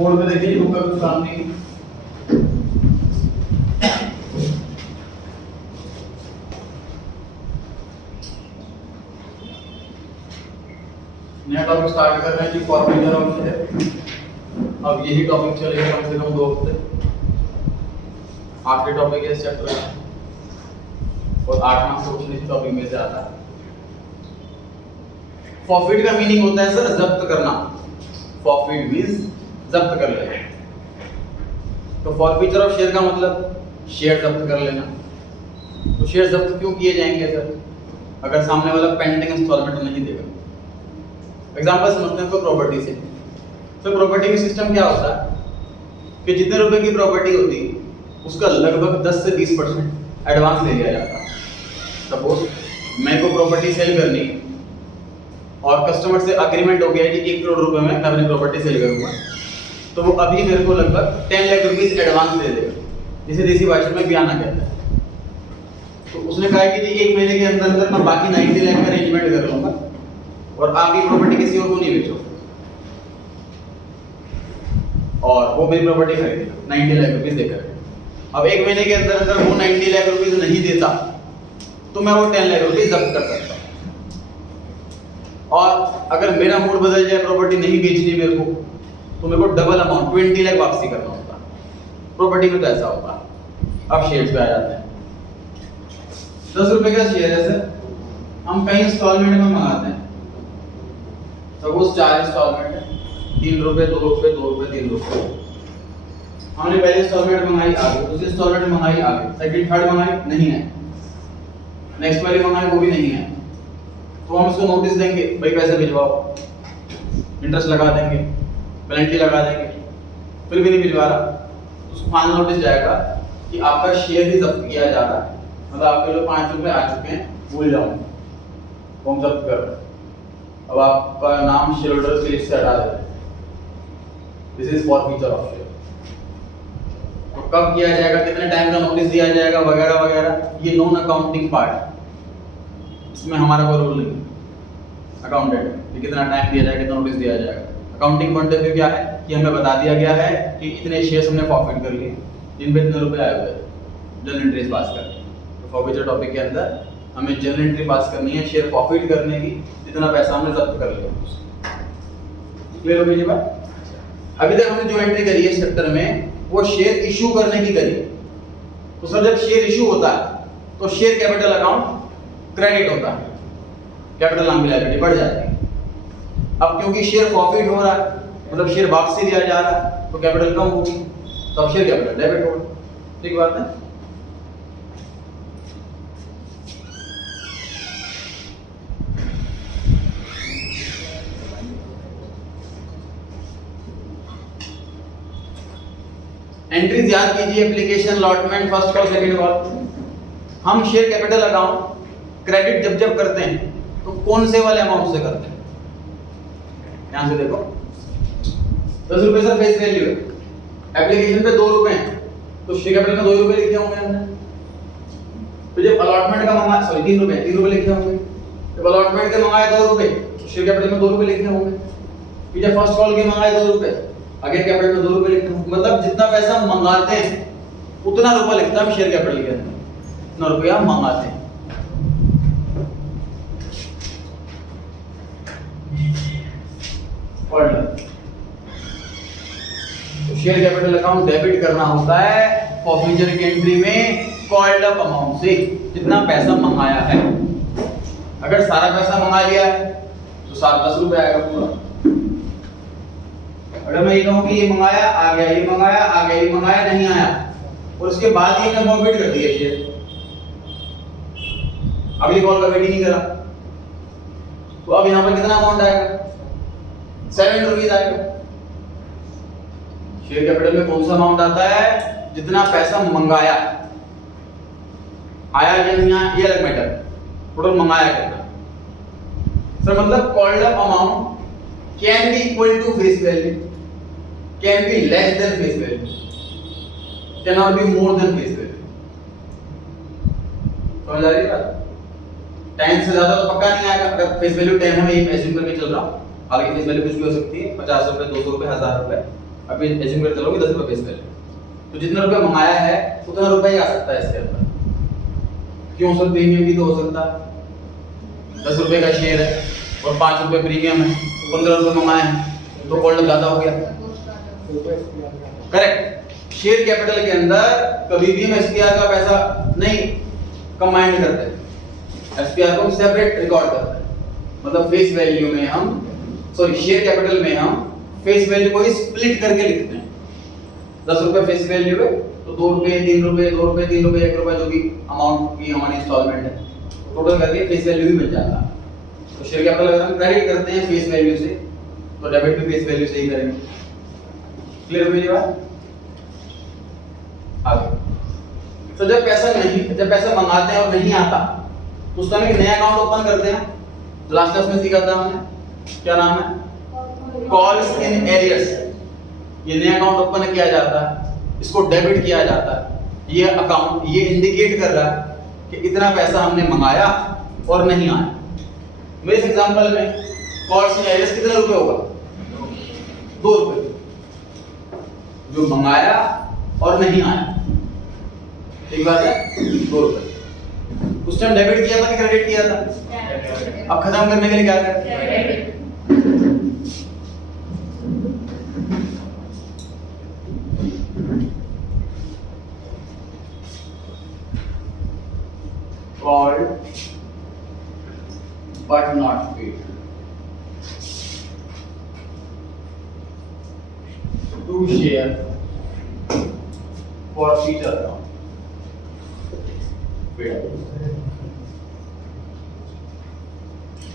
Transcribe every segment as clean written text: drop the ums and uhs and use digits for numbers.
Board पे देखिए book का कुछ काम नहीं। नया टॉपिक स्टार्ट कर रहे हैं जी, फॉर्मूला ऑफ शेयर। अब यही टॉपिक चलेगा कम से कम 2 हफ्ते। आखिरी टॉपिक है इस चैप्टर में और 8 मार्क्स क्वेश्चन इस टॉपिक में से आता है। फॉरफिट का मीनिंग होता है सर जब्त करना। फॉरफिट मींस जब्त कर लेना। तो फॉरफीचर ऑफ शेयर का मतलब शेयर जब्त कर लेना। तो शेयर जब्त क्यों किए जाएंगे सर? अगर सामने वाला पेंडिंग इंस्टॉलमेंट नहीं देगा। एग्जांपल समझते हैं तो प्रॉपर्टी से। तो प्रॉपर्टी में सिस्टम क्या होता है कि जितने रुपए की प्रॉपर्टी होती है उसका लगभग 10 से 20% एडवांस ले लिया जाता है। सपोज मेरे को प्रॉपर्टी सेल करनी है और कस्टमर से अग्रीमेंट हो गया है कि 1 करोड़ रुपए में मैं अपनी प्रॉपर्टी सेल करूंगा, तो वो अभी मेरे को लगभग 10 लाख रुपीस एडवांस दे देगा, जिसे देसी भाषा में बयाना कहता है। तो उसने कहा है कि जी 1 महीने के अंदर अंदर मैं बाकी 90 लाख का अरेंजमेंट कर लूंगा और आपकी प्रॉपर्टी किसी और को नहीं बेचो, और वो मेरी प्रॉपर्टी खरीदेगा 90 लाख रुपीस देकर। अब 1 महीने के अंदर अंदर वो 90 लाख रुपीस नहीं देता तो मैं वो 10 लाख रुपीस जब्त कर सकता हूँ। और अगर मेरा मूड बदल जाए, प्रॉपर्टी नहीं बेचनी मेरे को, तो मेरे को डबल अमाउंट 20 लाख वापसी करना होता है। प्रॉपर्टी में तो ऐसा होता है। अब शेयर्स पे आ जाते हैं। 10 रुपए का शेयर है सर, हम कई इंस्टॉलमेंट में मंगाते हैं। सपोज 4 इंस्टॉलमेंट है, 3 रुपए 2 रुपए 2 रुपए 3 रुपए। हमने पहली इंस्टॉलमेंट मंगाई आगे, दूसरी इंस्टॉलमेंट मंगाई आगे, सेकंड थर्ड मंगाई नहीं है, नेक्स्ट वाली मंगाई वो भी नहीं है, तो हम उसको नोटिस देंगे भाई पैसे भिजवाओ, इंटरेस्ट लगा देंगे, पेनल्टी लगा देंगे, फिर भी नहीं भिजवा रहा, उसको फाइनल नोटिस जाएगा कि आपका शेयर ही जब्त किया जा रहा है। मतलब आपके जो 5 रुपए आ चुके हैं भूल जाओ, वो हम जब्त कर रहे हैं। अब आपका नाम शेयर होल्डर की लिस्ट से हटा देते हैं। This is forfeiture of share. तो कब किया जाएगा, कितने टाइम का नोटिस दिया जाएगा, वगैरह वगैरह, ये नॉन अकाउंटिंग पार्ट है। इसमें हमारा कोई रोल नहीं। अकाउंटेंट कि कितना टाइम दिया जाएगा, कितना नोटिस दिया जाएगा। अकाउंटिंग पॉइंट ऑफ व्यू क्या है कि हमें बता दिया गया है कि इतने शेयर्स हमने फॉरफिट कर लिए, जिन पे इतने रुपए आए हुए हैं, जर्नल एंट्रीज पास करनी है। तो फॉरफीचर टॉपिक के अंदर हमें जर्नल एंट्री पास करनी है शेयर फॉरफिट करने की, जितना पैसा हमने जब्त कर लिया। क्लियर हो गई ये बात? अभी तक हमने जो एंट्री करी है इस चैप्टर में वो शेयर इशू करने की करी है। तो सर जब शेयर इशू होता है तो शेयर कैपिटल अकाउंट क्रेडिट होता है, कैपिटल नाम की लायबिलिटी बढ़ जाती है। अब क्योंकि शेयर फॉरफिट हो रहा है, मतलब शेयर वापसी दिया जा रहा है, तो कैपिटल कम होगी, तो अब शेयर कैपिटल डेबिट होगा। ठीक बात है। एंट्रीज याद कीजिए, application, allotment, first call, second call. हम शेयर कैपिटल अकाउंट क्रेडिट जब करते हैं तो कौन से वाले अमाउंट से करते हैं? यहां से देखो, 10 रुपए सर फेस वैल्यू है, एप्लीकेशन पे 2 रुपए हैं, तो शेयर कैपिटल में 2 रुपए लिखे होंगे हमने। तो जब अलॉटमेंट का मंगाया, सॉरी 3 रुपए लिखे होंगे। जब अलॉटमेंट के मंगाए 2 रुपए, तो शेयर कैपिटल में 2 रुपए लिखे होंगे। फिर जब फर्स्ट कॉल के मंगाए 2 रुपए, आगे कैपिटल में 2 रुपए लिखे होंगे। मतलब जितना पैसा हम मंगाते हैं उतना रुपया लिखता है शेयर कैपिटल के अंदर, इतना रुपया हम मंगाते हैं। तो शेयर कैपिटल अकाउंट डेबिट करना होता है फॉरफीचर की एंट्री में कॉल्ड अप अमाउंट से, जितना पैसा मंगाया है। अगर सारा पैसा मंगा लिया है तो 10 रुपए आएगा पूरा। अगर मैं ये कहूं कि ये मंगाया आ गया, ये मंगाया आ गया, ये मंगाया नहीं आया, और उसके बाद ये मैं फॉरफिट कर दिया शेयर, अगली कॉल का वेट ही नहीं करा, तो अब यहां पर कितना अमाउंट आएगा? 7 रुपीज आएगा। शेयर कैपिटल में कौन सा अमाउंट आता है? जितना पैसा मंगाया, आया या नहीं आया ये अलग मैटर, टोटल मंगाया कितना। सर मतलब called up amount can be equal to face value, can be less than face value, can not be more than face value. समझ आ रही है बात? 10 से ज्यादा तो पक्का नहीं आएगा। अगर फेस वैल्यू 10 है, मैं ये एज्यूम करके चल रहा हूं, हालांकि फेस वैल्यू कुछ भी हो सकती है, 50 रुपए, 200 रुपए, 1000 रुपए। अभी एज्यूम कर चलोगे 10 रुपए फेस वैल्यू, तो जितना रुपया मंगाया है उतना रुपया ही आ सकता है इसके अंदर। क्यों सर, प्रीमियम भी तो हो सकता है, 10 रुपए का शेयर है और 5 रुपए प्रीमियम है, 15 रुपए मंगाए हैं तो कॉल्ड ज्यादा हो गया। करेक्ट। शेयर कैपिटल के अंदर कभी भी हम एसपीआर का पैसा नहीं कंबाइंड करते, एसपीआर को सेपरेट रिकॉर्ड करते हैं। मतलब फेस वैल्यू में हम, सॉरी शेयर कैपिटल में हम फेस वैल्यू को ही स्प्लिट करके लिखते हैं। 10 रुपए फेस वैल्यू है तो 2 रुपए 3 रुपए 2 रुपए 3 रुपए 1 रुपए जो भी अमाउंट की हमारी इंस्टॉलमेंट है, टोटल करके फेस वैल्यू भी मिल जाता है। तो शेयर कैपिटल अगर हम क्रेडिट करते हैं फेस वैल्यू से तो डेबिट भी फेस वैल्यू से ही करेंगे। क्लियर हो गई बात? आगे तो जब पैसा मंगाते हैं और नहीं आता तो उस टाइम एक नया अकाउंट ओपन करते हैं। लास्ट क्लास में सीखा था हमने, क्या नाम है? Calls in arrears. ये नया अकाउंट ओपन किया जाता है, इसको डेबिट किया जाता है। ये अकाउंट ये इंडिकेट कर रहा है कि इतना पैसा हमने मंगाया और नहीं आया। मेरे एग्जांपल में कॉल्स इन एरियर्स कितने रुपए होगा? 2 रुपए, जो मंगाया और नहीं आया। ठीक बात है, 2 रुपए। उस टाइम डेबिट किया था कि क्रेडिट किया था? अब खत्म करने के लिए क्या करें? Called but not paid. To share for future account.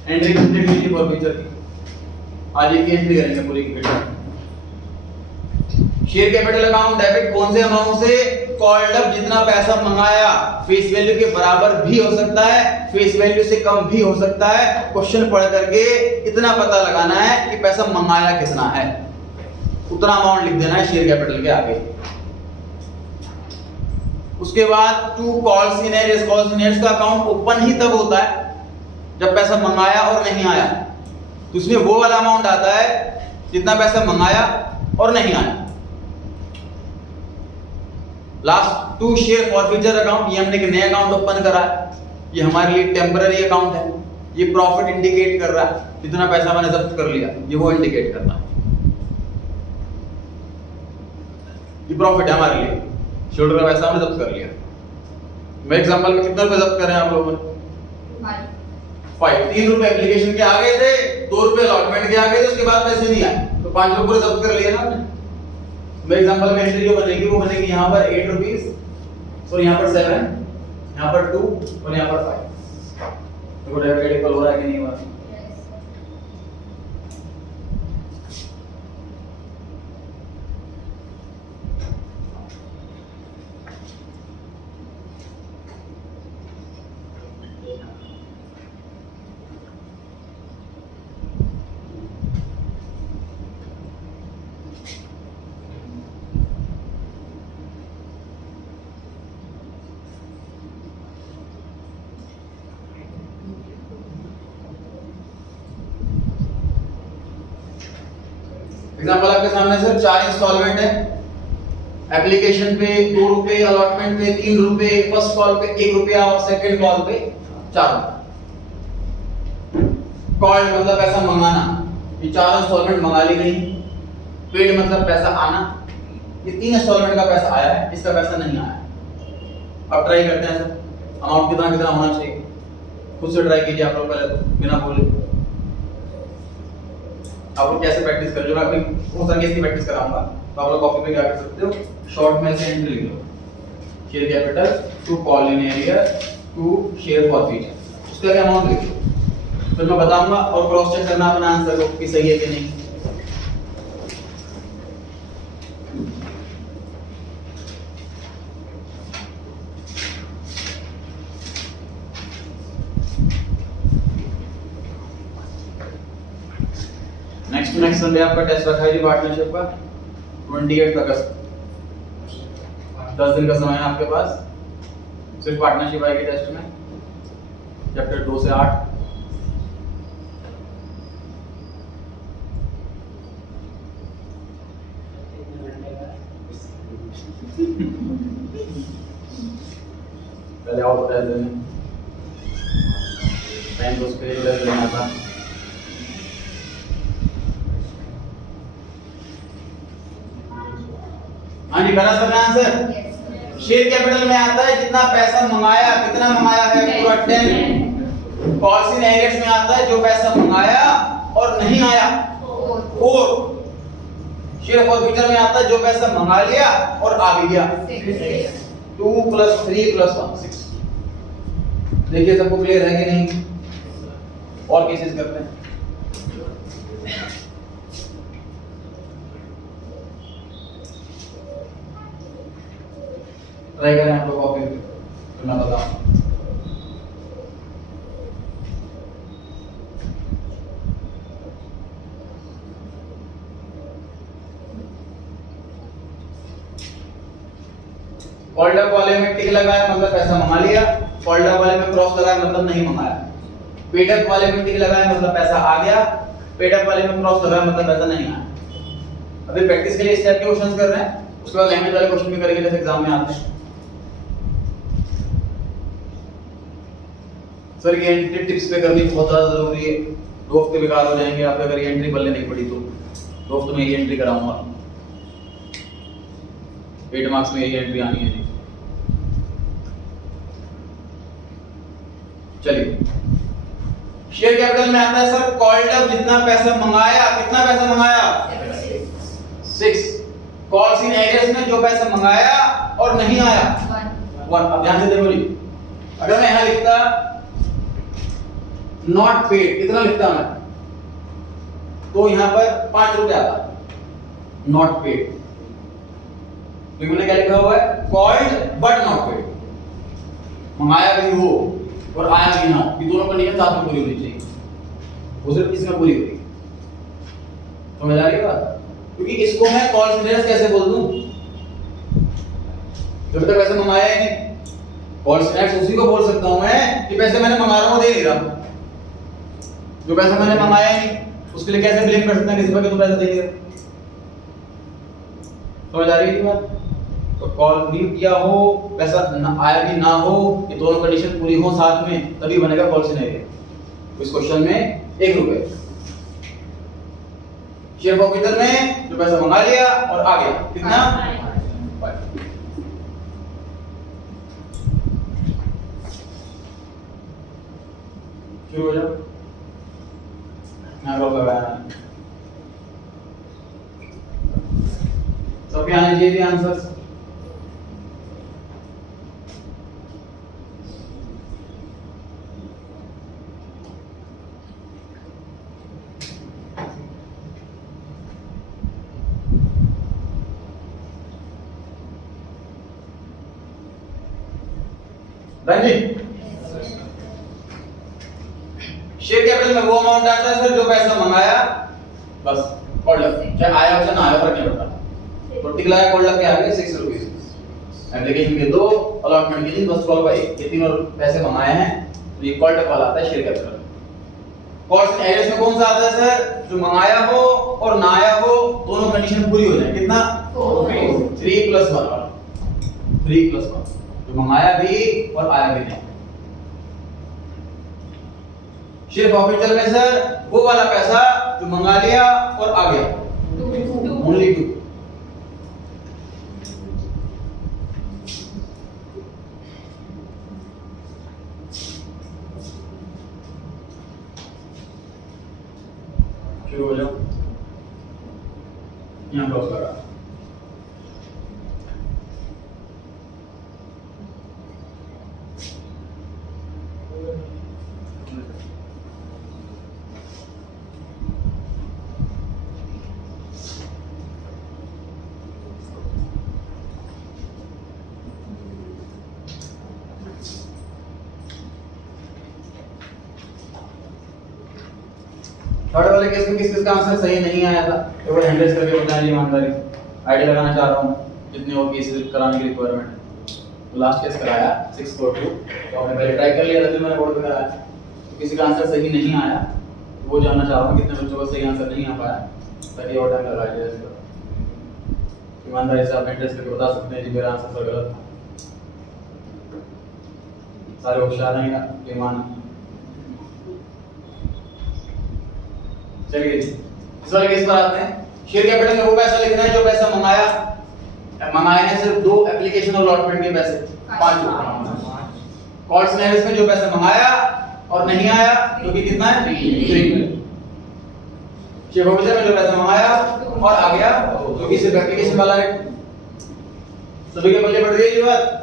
Entry complete कीजिए फॉर फ्यूचर की। आज एक एंट्री करेंगे पूरी की। शेयर कैपिटल अकाउंट डेबिट कौन से अमाउंट से? कॉल्ड अप, जितना पैसा मंगाया फेस वैल्यू के बराबर भी हो सकता है, फेस वैल्यू से कम भी हो सकता है। क्वेश्चन पढ़ करके इतना पता लगाना है कि पैसा मंगाया कितना है, उतना अमाउंट लिख देना है शेयर कैपिटल के आगे। उसके बाद to calls in arrears. Calls in arrears का अकाउंट ओपन ही तब होता है जब पैसा मंगाया और नहीं आया। तो उसमें वो वाला अमाउंट आता है जितना पैसा मंगाया और नहीं आया। Last to share forfeiture account, ये हमने एक नया अकाउंट ओपन करा है, ये हमारे लिए टेम्पररी अकाउंट है। ये प्रॉफिट इंडिकेट कर रहा है, जितना पैसा मैंने जब्त कर लिया ये वो इंडिकेट करना है। ये प्रॉफिट है हमारे लिए, शोल्डर का पैसा हमने जब्त कर लिया। मेरे एग्जांपल में कितने रुपए जब्त करें आप लोगों ने? 5। 3 रुपए एप्लीकेशन के आ गए थे, 2 रुपए अलॉटमेंट के आ गए थे, उसके बाद पैसे नहीं आए तो 5 रुपए जब्त कर लिए ना हमने। मेरे एग्जांपल में एंट्री जो बनेगी वो बनेगी यहाँ पर 8 रुपीस, और यहाँ पर 7, यहाँ पर 2 और यहाँ पर 5। देखो डेबिट इक्वल हो रहा है कि नहीं हो रहा? एग्जांपल आपके सामने सर 4 इंस्टॉलमेंट है। एप्लीकेशन पे 2 रुपए, अलॉटमेंट पे 3 रुपए, फर्स्ट कॉल पे 1 रुपया और सेकंड कॉल पे 4 रुपए। कॉल्ड मतलब पैसा मंगाना, ये 4 इंस्टॉलमेंट मंगा ली गई। पेड मतलब पैसा आना, ये 3 इंस्टॉलमेंट का पैसा आया है, इसका पैसा नहीं आया। अब ट्राई करते हैं सर, अमाउंट कितना कितना होना चाहिए, खुद से ट्राई कीजिए आप लोग पहले तो, बिना बोले। आप लोग कैसे प्रैक्टिस कर लो, मैं अभी बहुत सारी इसकी प्रैक्टिस कराऊंगा, तो आप लोग कॉपी पे क्या कर सकते हो, शॉर्ट में से एंट्री लिख लो, share capital to call in arrear to share forfeiture, उसका क्या अमाउंट लिख लो। फिर मैं बताऊंगा और क्रॉस चेक करना अपना आंसर को कि सही है कि नहीं। नेक्स्ट संडे आपका टेस्ट रखा है जी पार्टनरशिप का 28 अगस्त, 10 दिन का समय है आपके पास। सिर्फ पार्टनरशिप आएगी टेस्ट में, चैप्टर 2 से 8। पहले और बता दें पेन को स्क्रीन पर लेना था। हाँ जी, बना सकना आंसर। शेयर कैपिटल में आता है जितना पैसा मंगाया, कितना मंगाया है पूरा 10। कॉल्स इन एरियर्स में आता है जो पैसा मंगाया और नहीं आया 4। शेयर फॉरफीचर में आता है जो पैसा मंगा लिया और आ भी गया 2 + 3 + 1 6। देखिए सबको क्लियर है कि नहीं? और केसेस करते हैं। ट्राई करें आप लोग कॉपी पे, मैं बताऊं। कॉल्ड अप वाले में टिक लगाया मतलब पैसा मंगा लिया, कॉल्ड अप वाले में क्रॉस लगाया मतलब नहीं मंगाया, पेड अप वाले में टिक लगाया मतलब पैसा आ गया, पेड अप वाले में क्रॉस लगाया मतलब पैसा नहीं आया। अभी प्रैक्टिस के लिए इस टाइप के क्वेश्चंस कर रहे हैं, उसके बाद लैंग्वेज वाले क्वेश्चन भी करेंगे जैसे एग्जाम में आते हैं। सर ये एंट्री टिप्स पे करनी बहुत ज्यादा जरूरी है, 2 हफ्ते बेकार हो जाएंगे आपके अगर ये एंट्री पढ़ने नहीं पड़ी तो। 2 हफ्ते में ये एंट्री कराऊंगा, 8 मार्क्स में ये एंट्री आनी है जी। चलिए, शेयर कैपिटल में आता है सर कॉल्ड अप जितना पैसा मंगाया, कितना पैसा मंगाया 6। कॉल्स इन एरियर्स में जो पैसा मंगाया और नहीं आया 1। अब ध्यान से देखो जी, अगर मैं यहां लिखता नॉट पेड, कितना लिखता मैं तो यहां पर 5 रुपए आता नॉट पेड। तो मैंने क्या लिखा हुआ है कॉल्ड बट नॉट पेड, मंगाया भी हो और आया भी ना हो, ये दोनों कंडीशन साथ में पूरी होनी चाहिए, वो सिर्फ इसमें पूरी होगी। समझ आ रही है बात? क्योंकि इसको मैं कॉल्स इन कैसे बोल दूं जब तक पैसे मंगाया ही नहीं। कॉल्स इन उसी को बोल सकता हूं मैं कि पैसे मैंने मंगा रहा हूं दे नहीं रहा, जो पैसा मैंने मंगाया ही नहीं उसके लिए कैसे ब्लेम कर सकते हैं किसी पर कि तुम पैसा दे नहीं रहे। समझ आ रही है बात? तो कॉल भी किया हो, पैसा आया भी ना हो, ये दोनों कंडीशन पूरी हो साथ में तभी बनेगा कॉल्स इन एरियर। इस क्वेश्चन में 1 रुपए, शेयर फॉरफीचर में जो पैसा मंगा लिया और आ गया कितना 5। शुरू हो जाओ, यहाँ रोक लगाया सबके आने चाहिए आंसर। जी शेयर कैपिटल में वो अमाउंट आता है सर जो पैसा मंगाया बस कॉल्ड अप, चाहे आया हो चाहे ना आया फर्क नहीं पड़ता। तो टिक लगाया कॉल्ड अप के आगे 6 रुपीस, एप्लीकेशन के 2, अलॉटमेंट के 3, फर्स्ट कॉल का 1, ये तीनों पैसे मंगाए हैं तो ये कॉल्ड अप वाला आता है share capital. Calls in arrears में कौन सा आता है सर जो मंगाया हो और ना आया हो दोनों कंडीशन पूरी हो जाए, कितना 3 + 1 वाला, 3 + 1 जो मंगाया भी और आया भी नहीं। शेयर फॉरफीचर में सर वो वाला पैसा जो मंगा लिया और आ गया ओनली 2। शुरू हो जाओ, यहां क्रॉस लगा। थर्ड वाले केस में किस का आंसर सही नहीं आया था तो वो हैंडल्स करके बताने ईमानदारी आईडी लगाना चाह रहा हूं जितने और केसेस कराने की रिक्वायरमेंट है। तो लास्ट केस कराया 642 तो हमने पहले ट्राई कर लिया था, फिर मैंने बोर्ड पे कराया तो किसी का आंसर सही नहीं आया तो वो जानना चाह रहा हूं कितने बच्चों का सही आंसर नहीं आ पाया ताकि और टाइम लगा जाए इसका। ईमानदारी से आप इंटरेस्ट करके बता सकते हैं जी मेरा आंसर सर गलत था। सारे होशियार हैं ना ईमान। चलिए इस वाले केस पर आते हैं। शेयर कैपिटल में वो पैसा लिखना है जो पैसा मंगाया, मंगाए हैं सिर्फ 2 एप्लीकेशन और अलॉटमेंट के पैसे 5। कॉल सिनेरियोस में जो पैसा मंगाया और नहीं आया जो कि कितना है 3। शेयर प्रोविजन में जो पैसा मंगाया और आ गया जो कि सिर्फ एप्लीकेशन वाला है। सभी के पल्ले बढ़ गई ये बात।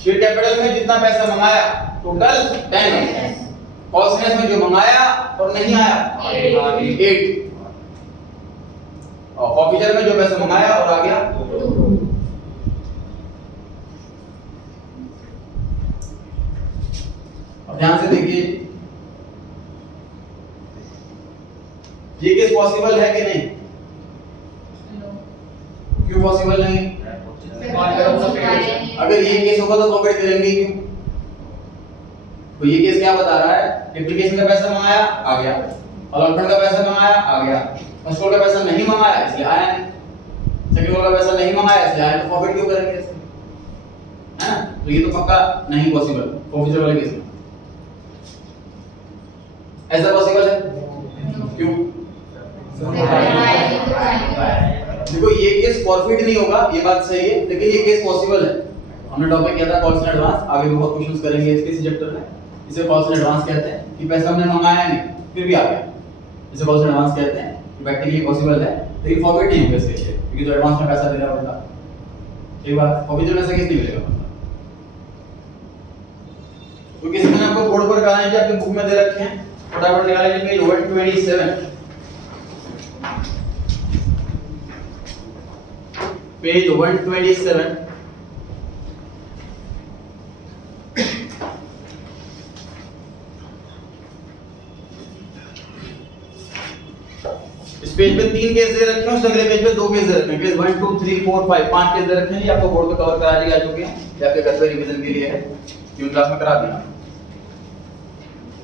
शेयर कैपिटल में जितना पैसा मंगाया टोटल 10, कॉस्ट में जो मंगाया और नहीं आया 8, और फॉर्फीचर में जो पैसा मंगाया और आ गया 2। अब ध्यान से देखिए ये केस पॉसिबल है कि नहीं? क्यों पॉसिबल नहीं? अगर ये केस होगा तो प्रॉफिट करेंगे क्यों? तो ये केस क्या बता रहा है? एप्लीकेशन का पैसा मंगाया आ गया, अलॉटमेंट का पैसा मंगाया आ गया, फर्स्ट कॉल का पैसा नहीं मंगाया इसलिए आया नहीं, सेकंड कॉल का पैसा नहीं मंगाया इसलिए आया, तो प्रॉफिट क्यों करेंगे इसमें? है ना? तो ये तो पक्का नहीं पॉसिबल प्रॉफिट वाले केस में। ऐसा पॉसिबल है? क्यों? देखो ये केस फॉरफिट नहीं होगा, ये बात सही है, लेकिन ये केस पॉसिबल है। हमने टॉपिक किया था कॉल्स इन एडवांस, आगे भी बहुत क्वेश्चंस करेंगे इसी चैप्टर में। इसे कॉल्स इन एडवांस कहते हैं कि पैसा हमने मंगाया नहीं फिर भी आ गया, इसे कॉल्स इन एडवांस कहते हैं। प्रैक्टिकली पॉसिबल है लेकिन फॉरफिट नहीं होगा इसके लिए, क्योंकि तो एडवांस में पैसा देना पड़ता है। ठीक बात, फॉरफिट में ऐसा केस नहीं मिलेगा। तो किसी ने आपको बोर्ड पर कहा है कि आपके बुक में दे रखे हैं, फटाफट निकाल लीजिए पेज 127, पेज 127। इस पेज पे 3 केस दे रखे हैं, उस अगले पेज पे 2 केस दे रखे हैं। केस 1 2 3 4 5 5 केस दे रखे हैं। ये आपको बोर्ड पे कवर करा दिया चुके हैं, ये आपके घर पे रिवीजन के लिए है, ट्यून क्लास में करा दिया।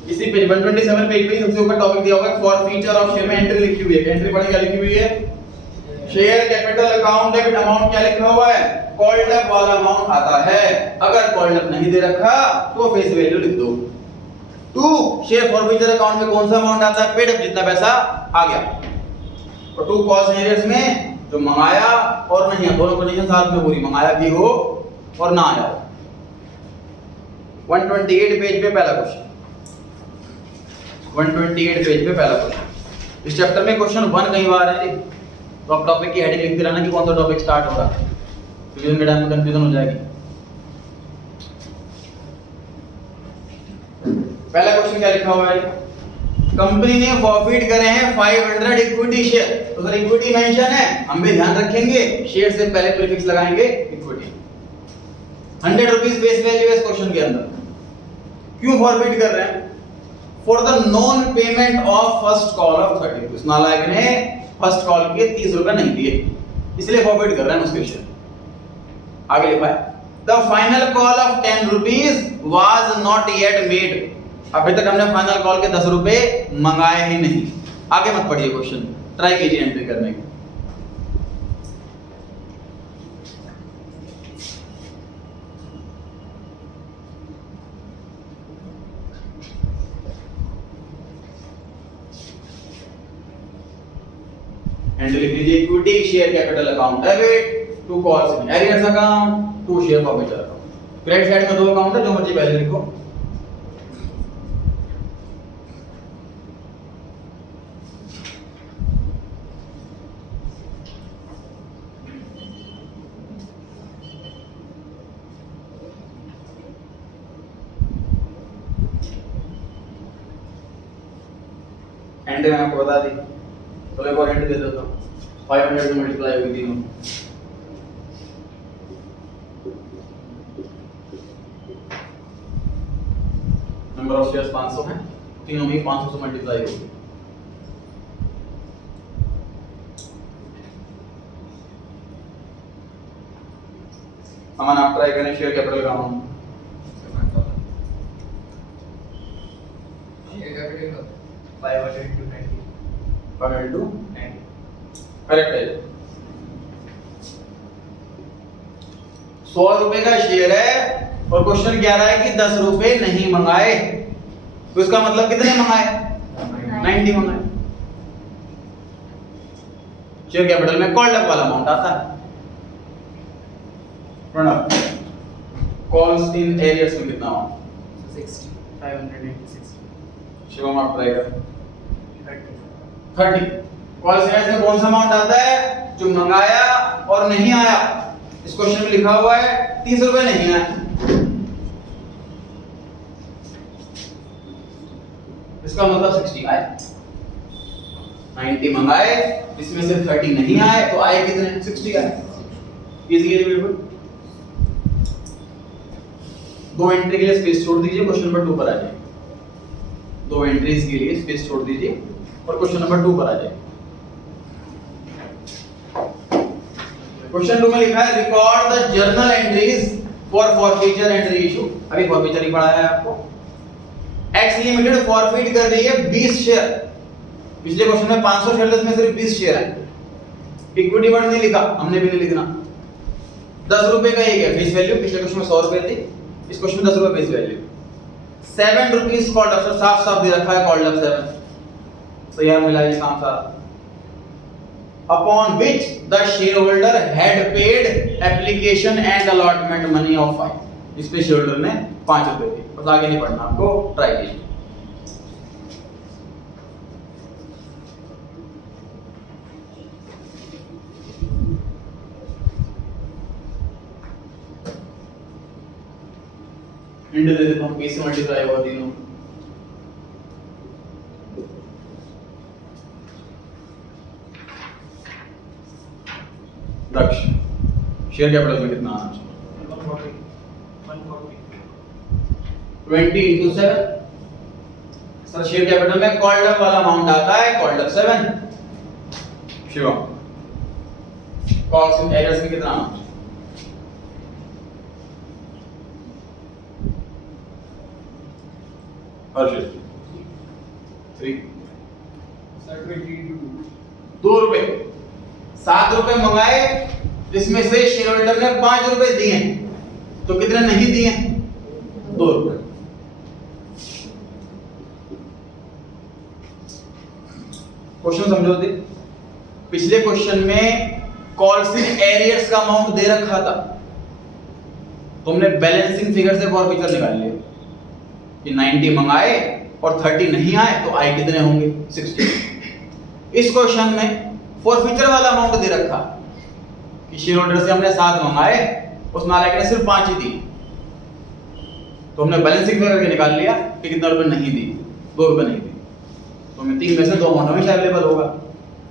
इसी पेज 127 पेज पे सबसे ऊपर टॉपिक दिया हुआ है फॉर फीचर ऑफ शेयर में एंट्री लिखी हुई है। एंट्री पढ़े क्या लिखी हुई है? Share capital account debit amount क्या लिखा हुआ है? कॉल्ड अप वाला अमाउंट आता है। अगर कॉल्ड अप नहीं दे रखा तो फेस वैल्यू लिख दो। 2 शेयर फॉरफीचर अकाउंट में कौन सा अमाउंट आता है? पेड अप जितना पैसा आ गया। और 2 कॉस्ट एरियर्स में जो मंगाया और नहीं आया, दोनों कंडीशन साथ में पूरी, मंगाया भी हो और ना आया हो। 128 पेज पे पहला क्वेश्चन, 128 पेज पे पहला क्वेश्चन। इस चैप्टर में क्वेश्चन 1 कई बार है जी, तो आप टॉपिक की हेडिंग लिखते रहना कि कौन सा टॉपिक स्टार्ट हो रहा है, रिवीजन के टाइम में कंफ्यूजन हो जाएगी। पहला क्वेश्चन क्या लिखा हुआ है? कंपनी ने फॉरफिट करे हैं 500 इक्विटी शेयर। तो सर इक्विटी मेंशन है, हम भी ध्यान रखेंगे, शेयर से पहले प्रीफिक्स लगाएंगे इक्विटी। 100 रुपीस फेस वैल्यू है इस क्वेश्चन के अंदर। क्यों फॉरफिट कर रहे हैं? For the non payment of first call of 30 rupees. नालायक ने फर्स्ट कॉल के 30 रुपए नहीं दिए, इसलिए फॉरफिट कर रहे हैं उसके शेयर। आगे लिखा है the final call of 10 rupees was not yet made. अभी तक हमने फाइनल कॉल के 10 रुपए मंगाए ही नहीं। आगे मत पढ़िए क्वेश्चन, ट्राई कीजिए एंट्री करने की। एंट्री लिख लीजिए equity share capital account debit, 2 calls in arrears account, 2 share forfeiture account. Credit side में 2 अकाउंट है, जो मर्जी पहले लिखो। एंट्री मैंने आपको बता दी, तो एक और एंट्री दे देता हूँ। 500 से मल्टीप्लाई होगी तीनों। नंबर ऑफ शेयर्स 500 है, तीनों में 500 से मल्टीप्लाई होगी। अमन आप ट्राई करें शेयर कैपिटल का amount. Share capital 500 into 90 500 into 90 correct है। 100 रुपए का शेयर है और क्वेश्चन कह रहा है कि 10 रुपए नहीं मंगाए, तो इसका मतलब कितने मंगाए? 90 मंगाए। शेयर कैपिटल में कॉल्ड अप वाला अमाउंट आता है। प्रणव कॉल्स इन एरियर्स में कितना अमाउंट? 60 586 शिवम आप ट्राई कर। 30 कॉल्स इन एरियर्स में कौन सा अमाउंट आता है? जो मंगाया और नहीं आया। इस क्वेश्चन में लिखा हुआ है 30 रुपए नहीं आए, इसका मतलब 60 आए। 90 मंगाए, इसमें से 30 नहीं आए, तो आए कितने? 60 आए। इजी है बिल्कुल। दो एंट्री के लिए स्पेस छोड़ दीजिए, क्वेश्चन नंबर 2 पर आ जाइए। दो एंट्रीज के लिए स्पेस छोड़ दीजिए और क्वेश्चन नंबर 2 पर आ जाइए। क्वेश्चन 2 में लिखा है record the journal entries for forfeiture entry issue. अभी फॉरफीचर ही पढ़ाया है आपको। एक्स लिमिटेड फॉरफीट कर रही है 20 शेयर। पिछले क्वेश्चन में 500 शेयर थे, इसमें सिर्फ 20 शेयर है। इक्विटी वर्ड नहीं लिखा, हमने भी नहीं लिखना। 10 रुपए का एक है फेस वैल्यू, पिछले क्वेश्चन में 100 रुपए थी, इस क्वेश्चन में 10 रुपए face value. 7 rupees called up, sir साफ साफ दे रखा है कॉल्ड अप 7, तो यार मिला ये काम सारा। Upon which the shareholder had paid application and allotment money of 5। इस पे शेयरहोल्डर ने 5 रुपए दिए। बस आगे नहीं पढ़ना आपको, ट्राई कीजिए। हिंट दे देता हूँ, कैसे मल्टीप्लाई हुआ तीनों। दक्ष शेयर कैपिटल में कितना आना चाहिए? 20 into 7। सर शेयर कैपिटल में कॉल्ड अप वाला अमाउंट आता है, called up 7। Shivam calls in arrears में कितना आना चाहिए? हर्षित 3 सर 20 into 2 रुपए। 7 रुपए मंगाए, जिसमें से शेयर होल्डर ने 5 रुपए दिए, तो कितने नहीं दिए? 2 रुपए। क्वेश्चन समझो थे। पिछले क्वेश्चन में कॉल्स इन एरियर्स का अमाउंट दे रखा था, तुमने बैलेंसिंग फिगर से फॉरफीचर निकाल लिया कि 90 मंगाए और 30 नहीं आए, तो आए कितने होंगे? 60। इस क्वेश्चन में फॉरफीचर वाला अमाउंट दे रखा कि शेयर होल्डर से हमने 7 मंगाए, उस नालायक ने सिर्फ 5 ही दी, तो हमने बैलेंसिंग फिगर करके निकाल लिया कि कितना रुपए नहीं दी, 2 रुपए नहीं दी, तो हमें 3 में से 2 अमाउंट हमेशा अवेलेबल होगा,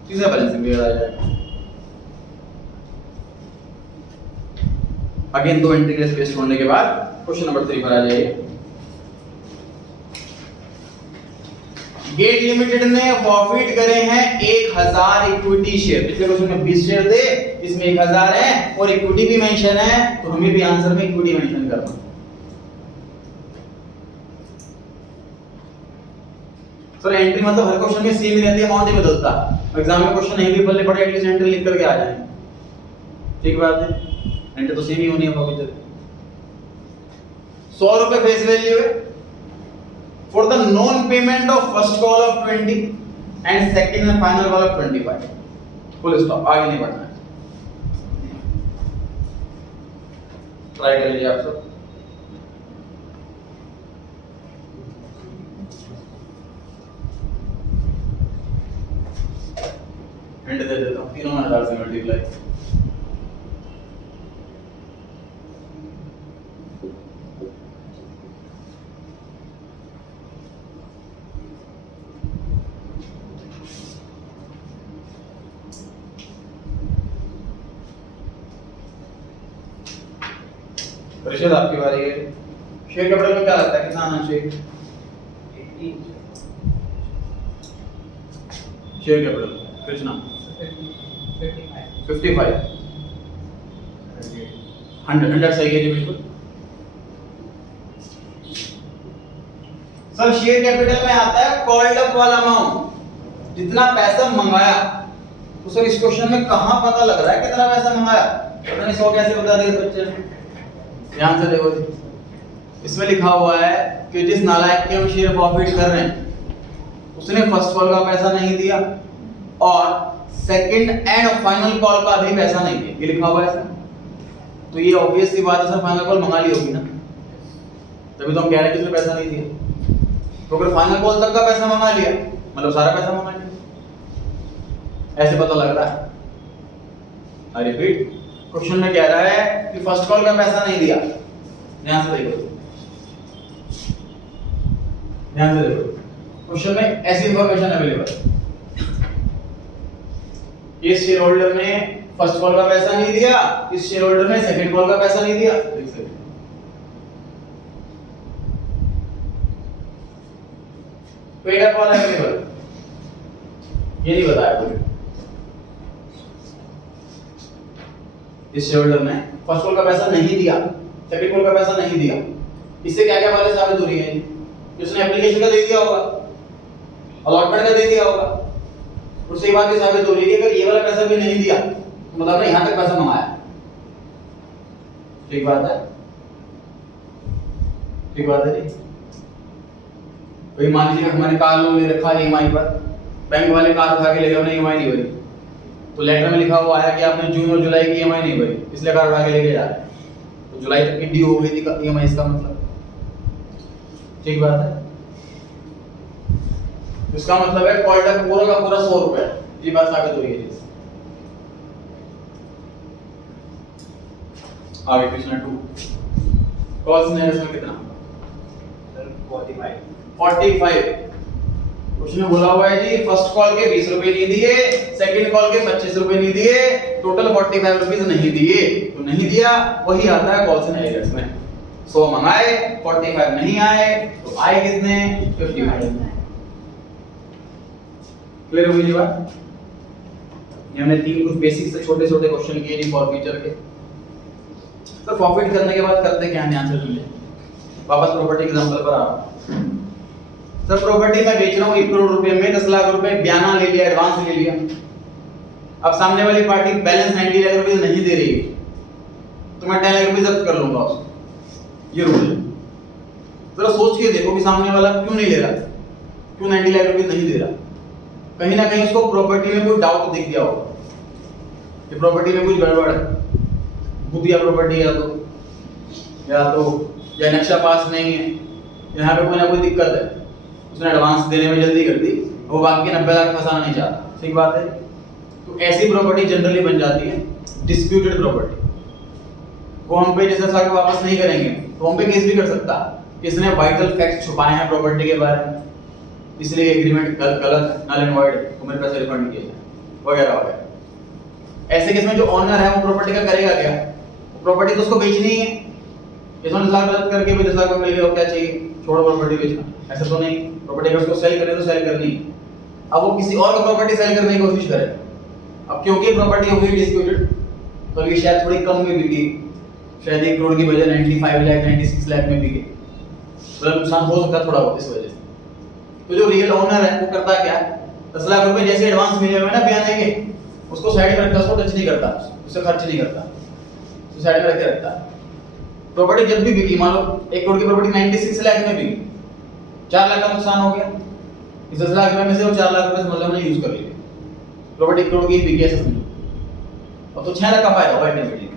तीसरा बैलेंसिंग फिगर आ जाएगा। अगेन 2 एंट्री के स्पेस छोड़ने के बाद क्वेश्चन नंबर 3 पर आ जाइए। गेट लिमिटेड ने फॉरफिट करे हैं 1000 इक्विटी शेयर। पिछले क्वेश्चन में 20 शेयर थे, इसमें 1000 है और इक्विटी भी मेंशन है, तो हमें भी आंसर में इक्विटी मेंशन करना। सर एंट्री मतलब हर क्वेश्चन में सेम ही रहती है, अमाउंट ही बदलता है। एग्जाम में क्वेश्चन नहीं भी पढ़ने पड़े, एटलीस्ट एंट्री लिख करके आ जाए, ठीक बात है। एंट्री तो सेम ही होनी है फॉरफिचर। 100 रुपए फेस वैल्यू है for the non payment of first call of 20 and second and final call of 25। Full stop, आगे नहीं बढ़ना है। ट्राई कर लीजिए आप सब। हिंट दे देता हूँ, तीनों में 1000 से मल्टीप्लाई। ऋषभ आपकी बारी है। शेयर कैपिटल में क्या लगता है कितना आना चाहिए? 80 शेयर कैपिटल कृष्णा 55 100 सही है जी बिल्कुल। सर शेयर कैपिटल में आता है कॉल्ड अप वाला अमाउंट, जितना पैसा मंगाया। तो सर इस क्वेश्चन में कहां पता लग रहा है कितना पैसा मंगाया? पता नहीं 100 कैसे बता दिया इस बच्चे ने। ध्यान से देखो जी, इसमें लिखा हुआ है कि जिस नालायक के हम शेयर फॉरफिट कर रहे हैं उसने फर्स्ट कॉल का पैसा नहीं दिया और सेकंड एंड फाइनल कॉल का भी पैसा नहीं दिया, ये लिखा हुआ है सर। तो ये ऑब्वियस सी बात है सर, फाइनल कॉल मंगा ली होगी ना, तभी तो हम कह रहे हैं कि उसने पैसा नहीं दिया। तो अगर फाइनल कॉल तक का पैसा मंगा लिया मतलब सारा पैसा मंगा लिया, ऐसे पता लग रहा है। आई रिपीट, क्वेश्चन में कह रहा है कि फर्स्ट कॉल का पैसा नहीं दिया। ध्यान से देखो, ध्यान से देखो, क्वेश्चन में ऐसी इंफॉर्मेशन अवेलेबल है, इस शेयर होल्डर ने फर्स्ट कॉल का पैसा नहीं दिया, इस शेयर होल्डर ने सेकंड कॉल का पैसा नहीं दिया। पेड अप वाला अवेलेबल, ये नहीं बताया कुछ। इस शेयर होल्डर ने फर्स्ट कॉल का पैसा नहीं दिया, सेकंड कॉल का पैसा नहीं दिया। इससे क्या क्या बातें साबित हो रही है? उसने एप्लीकेशन का दे दिया होगा, अलॉटमेंट का दे दिया होगा, उससे ये बात भी साबित हो रही है कि अगर ये वाला पैसा भी नहीं दिया तो मतलब ना यहां तक पैसा मंगाया। ठीक बात है, ठीक बात है जी। भाई मान लीजिए हमारे कार लोन ले रखा है ईएमआई पर, बैंक वाले कार उठा के ले गए, उन्हें ईएमआई नहीं भरी, तो लेटर में लिखा हुआ है कि आपने जून और जुलाई की ईएमआई नहीं भरी, इसलिए कार उठा के लेके जा रहे हैं। तो जुलाई तक की ड्यू हो गई थी ईएमआई, इसका मतलब। ठीक बात है, इसका मतलब है कॉल्ड अप पूरा का पूरा 100 रुपए, ये बात साबित हुई है। आगे क्वेश्चन 2, कॉल्स ने इसमें कितना? सर 45 क्वेश्चन में बोला हुआ है जी फर्स्ट कॉल के 20 रुपए नहीं दिए, सेकंड कॉल के 25 रुपए नहीं दिए, टोटल 45 रुपीस नहीं दिए। तो नहीं दिया वही आता है कॉल्स एंड एरर्स में। 100 मंगाए, 45 नहीं आए, तो आए कितने? 55। क्लियर हो गई जी बात? ये हमने 3 कुछ बेसिक से छोटे छोटे क्वेश्चन किए जी फॉर फ्यूचर के। तो प्रॉफिट करने के बाद करते क्या? ध्यान से सुनिए, वापस प्रॉपर्टी एग्जांपल पर आ रहा हूं। सर प्रॉपर्टी मैं बेच रहा हूं 1 करोड़ रुपए में, 10 लाख रुपए बयाना ले लिया, एडवांस ले लिया। अब सामने वाली पार्टी बैलेंस 90 लाख रुपए नहीं दे रही है, तो मैं 10 लाख रुपए जब्त कर लूंगा उसको, ये रूल है। जरा सोच के देखो कि सामने वाला क्यों नहीं ले रहा, क्यों 90 लाख रुपए नहीं दे रहा। कहीं ना कहीं उसको प्रॉपर्टी में कोई डाउट दिख गया होगा कि प्रॉपर्टी में कुछ गड़बड़ है, भूतिया प्रॉपर्टी है, या नक्शा पास नहीं है, यहाँ पे कोई ना कोई दिक्कत है, उसने एडवांस देने में जल्दी कर दी, वो बाकी 90 लाख फंसाना नहीं चाहता। ठीक बात है। तो ऐसी प्रॉपर्टी जनरली बन जाती है डिस्प्यूटेड प्रॉपर्टी। वो हम पे जैसे लाख वापस नहीं करेंगे तो हम पे केस भी कर सकता है, इसने वाइटल फैक्ट्स छुपाए हैं प्रॉपर्टी के बारे में, इसलिए एग्रीमेंट गलत, नल एंड वॉइड, तो मेरे पैसे रिफंड किए जाए वगैरह वगैरह। ऐसे केस में जो ऑनर है वो प्रॉपर्टी का करेगा क्या? प्रॉपर्टी तो उसको बेचनी है, इसमें 10 लाख जब्त करके भी 10 लाख मिल गया, क्या चाहिए? छोड़ो प्रॉपर्टी बेचना, ऐसा तो नहीं। प्रॉपर्टी अगर उसको सेल करे तो सेल करनी है। अब वो किसी और का प्रॉपर्टी सेल करने की कोशिश करे, अब क्योंकि प्रॉपर्टी हो गई डिस्प्यूटेड, तो अभी शायद थोड़ी कम में बिकी, शायद 1 करोड़ की बजाय 95 लाख 96 लाख में बिके, तो नुकसान हो सकता है थोड़ा बहुत इस वजह से। तो जो रियल ओनर है वो करता क्या? 10 लाख रुपए जैसे एडवांस मिले हुए ना बयाने के, उसको साइड में रखता, उसको टच नहीं करता, उससे खर्च नहीं करता, उसको साइड में रख के रखता है। प्रॉपर्टी जब भी बिकी, मान लो 1 करोड़ की प्रॉपर्टी 96 लाख में बिकी, 4 लाख का नुकसान हो गया, इस 10 लाख रुपए में से वो 4 लाख रुपए मतलब हमने यूज कर लिए, प्रॉपर्टी 1 करोड़ की बिकी ऐसा समझो, और तो 6 लाख का फायदा होगा अल्टीमेटली।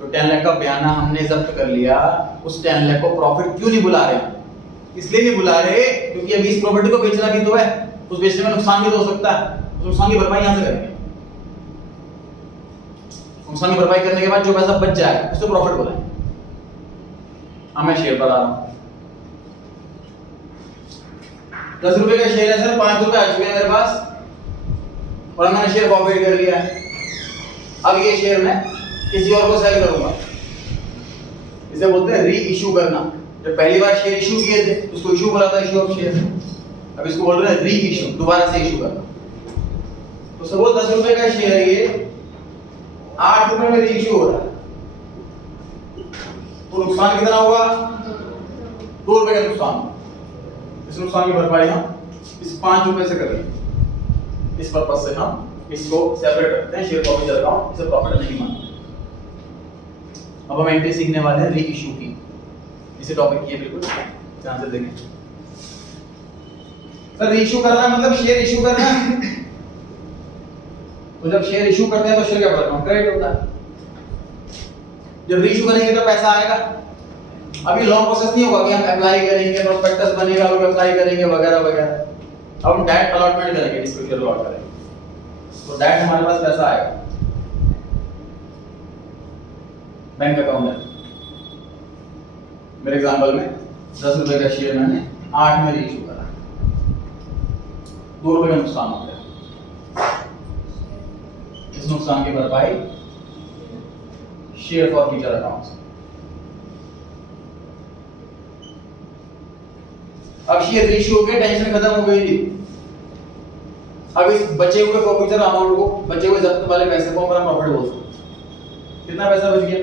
तो 10 लाख का बयाना हमने जब्त कर लिया, उस 10 लाख को प्रॉफिट क्यों नहीं बुला रहे? इसलिए नहीं बुला रहे क्योंकि अभी इस प्रॉपर्टी को बेचना भी तो है, उस बेचने में नुकसान भी तो हो सकता है, उस नुकसान की भरपाई यहां से करेंगे। नुकसान की भरपाई करने के बाद जो पैसा बच जाए उसे प्रॉफिट बोलेंगे। अब मैं शेयर बता रहा हूं, 10 रुपए का शेयर है सर, 5 रुपए आ चुके हैं मेरे पास और मैंने शेयर फॉरवर्ड कर लिया है। अब ये शेयर मैं किसी और को सेल करूंगा, इसे बोलते हैं री इशू करना। जब पहली बार शेयर इशू किए थे उसको इशू बोला था, इशू ऑफ शेयर। अब इसको बोल रहे हैं री इशू, दोबारा से इशू करना। तो सपोज 10 रुपए का शेयर ये 8 रुपए में री इशू हो रहा है, तो नुकसान कितना होगा? 2 रुपए का नुकसान। इस नुकसान की भरपाई हम इस 5 रुपए से करेंगे। इस पर्पस से हम इसको सेपरेट रखते हैं, शेयर प्रॉफिट अकाउंट, इसे प्रॉफिट नहीं मानते। अब हम एंट्री सीखने वाले हैं री इशू की। इसे टॉपिक की है बिल्कुल ध्यान से देखें। सर री इशू करना मतलब शेयर इशू करना। तो जब शेयर इशू करते हैं तो शेयर कैपिटल अकाउंट क्रेडिट होता है। जब री इशू करेंगे तो पैसा आएगा। अभी लॉन्ग प्रोसेस नहीं होगा कि हम अप्लाई करेंगे, प्रोस्पेक्टस बनेगा, लोग अप्लाई करेंगे वगैरह वगैरह। अब हम डायरेक्ट अलॉटमेंट करेंगे, डिस्क्लोजर अलॉट करेंगे, तो डायरेक्ट हमारे पास पैसा आएगा बैंक अकाउंट में। मेरे एग्जांपल में 10 रुपए का शेयर मैंने 8 में री इशू करा, 2 रुपए का नुकसान हो गया। इस नुकसान की भरपाई शेयर फॉर फ्यूचर अकाउंट से। अब शेयर इशू हो गया, टेंशन खत्म हो गई। अब इस बचे हुए फ्यूचर अमाउंट को, बचे हुए जब्त वाले पैसे को हम प्रॉफिट बोल सकते हैं। कितना पैसा बच गया?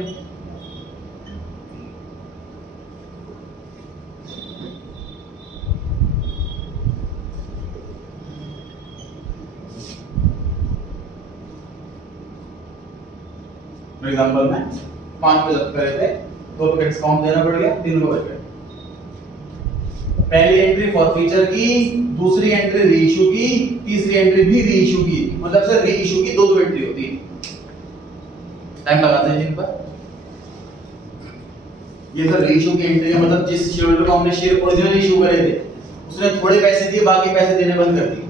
एग्जांपल में 5 रुपए जब्त करे थे, 2 रुपए डिस्काउंट देना पड़ गया, 3 रुपए बच गए। पहली एंट्री फॉर फ्यूचर की, दूसरी एंट्री री इशू की, तीसरी एंट्री भी री इशू की। मतलब सर री इशू की 2 एंट्री होती है। टाइम लगाते हैं जिन पर। ये सर री इशू की एंट्री है, मतलब जिस शेयर होल्डर को हमने शेयर ओरिजिनल इशू करे थे उसने थोड़े पैसे दिए, बाकी पैसे देने बंद कर दिए,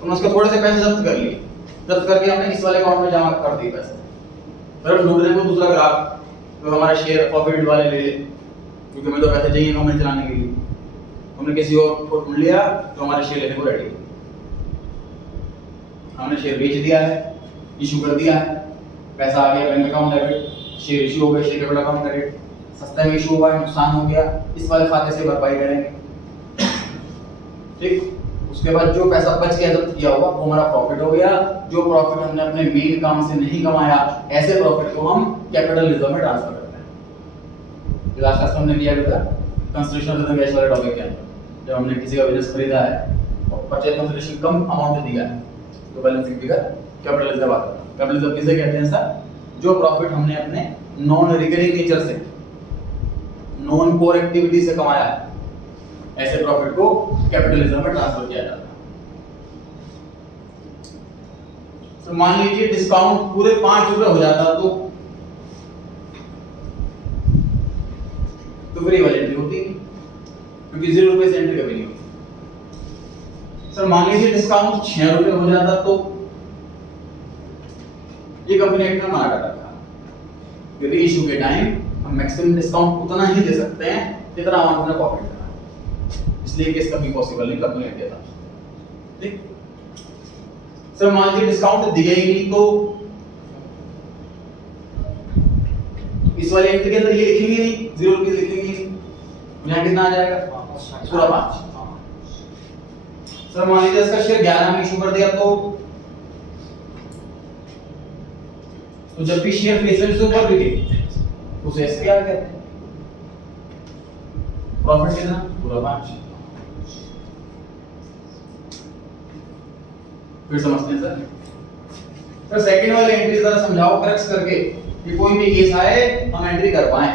तो उसके थोड़े से पैसे जब्त कर लिए, जब्त करके हमने इस वाले अकाउंट में जमा कर दिए पैसे। फिर हम ढूंढ रहे हैं दूसरा ग्राहक तो हमारा शेयर प्रॉफिट वाले ले ले, क्योंकि हमें तो पैसे चाहिए कंपनी चलाने के लिए। हमने किसी और को ढूंढ लिया तो हमारे शेयर लेने को रेडी। हमने शेयर बेच दिया है, इशू कर दिया है, पैसा आ गया bank account debit, share issue हो गया, शेयर कैपिटल अकाउंट क्रेडिट। सस्ते में इशू हुआ, नुकसान हो गया, इस वाले खाते से भरपाई करेंगे। ठीक, उसके बाद जो पैसा बच गया जब्त किया होगा वो हमारा प्रॉफिट हो गया। जो प्रॉफिट हमने अपने मेन काम से नहीं कमाया, ऐसे प्रॉफिट को हम कैपिटल रिजर्व में ट्रांसफर करते हैं। लास्ट क्लास में हमने किया था कंसिडरेशन ऑफ द कैश वाले टॉपिक के अंदर, जब हमने किसी का बिजनेस खरीदा है और परचेज कंसिडरेशन कम अमाउंट दिया है तो बैलेंसिंग फिगर कैपिटल रिजर्व आता है। कैपिटल रिजर्व किसे कहते हैं सर? जो प्रॉफिट हमने अपने नॉन रिकरिंग नेचर से, नॉन कोर एक्टिविटी से कमाया है, ऐसे प्रॉफिट को कैपिटल रिजर्व में ट्रांसफर किया जाता है। तो मान लीजिए डिस्काउंट पूरे 5 रुपए हो जाता तो फिर ये वाली एंट्री होती है, क्योंकि 0 रुपए से एंट्री कभी नहीं होती। सर मान लीजिए डिस्काउंट 6 रुपए हो जाता तो ये कंपनी एक्ट में मना कर रखा है कि रीइश्यू के टाइम हम मैक्सिमम डिस्काउंट उतना ही दे सकते हैं जितना अमाउंट हमने प्रॉफिट करा है, इसलिए केस कभी पॉसिबल नहीं कंपनी ने दिया था। ठीक सर, मान लीजिए डिस्काउंट दिया ही नहीं तो इस वाली एंट्री के अंदर ये लिखेंगे नहीं, 0 रुपए लिखेंगे नहीं, यहाँ कितना आ जाएगा? पूरा 5। सर मान लीजिए इसका शेयर 11 में इशू कर दिया तो जब भी शेयर फेस वैल्यू से ऊपर बिके उसे एसपीआर कहते हैं। प्रॉफिट कितना? पूरा 5। फिर समझते हैं सर सेकंड वाली एंट्री जरा समझाओ करेक्ट करके कि कोई भी केस आए हम एंट्री कर पाए।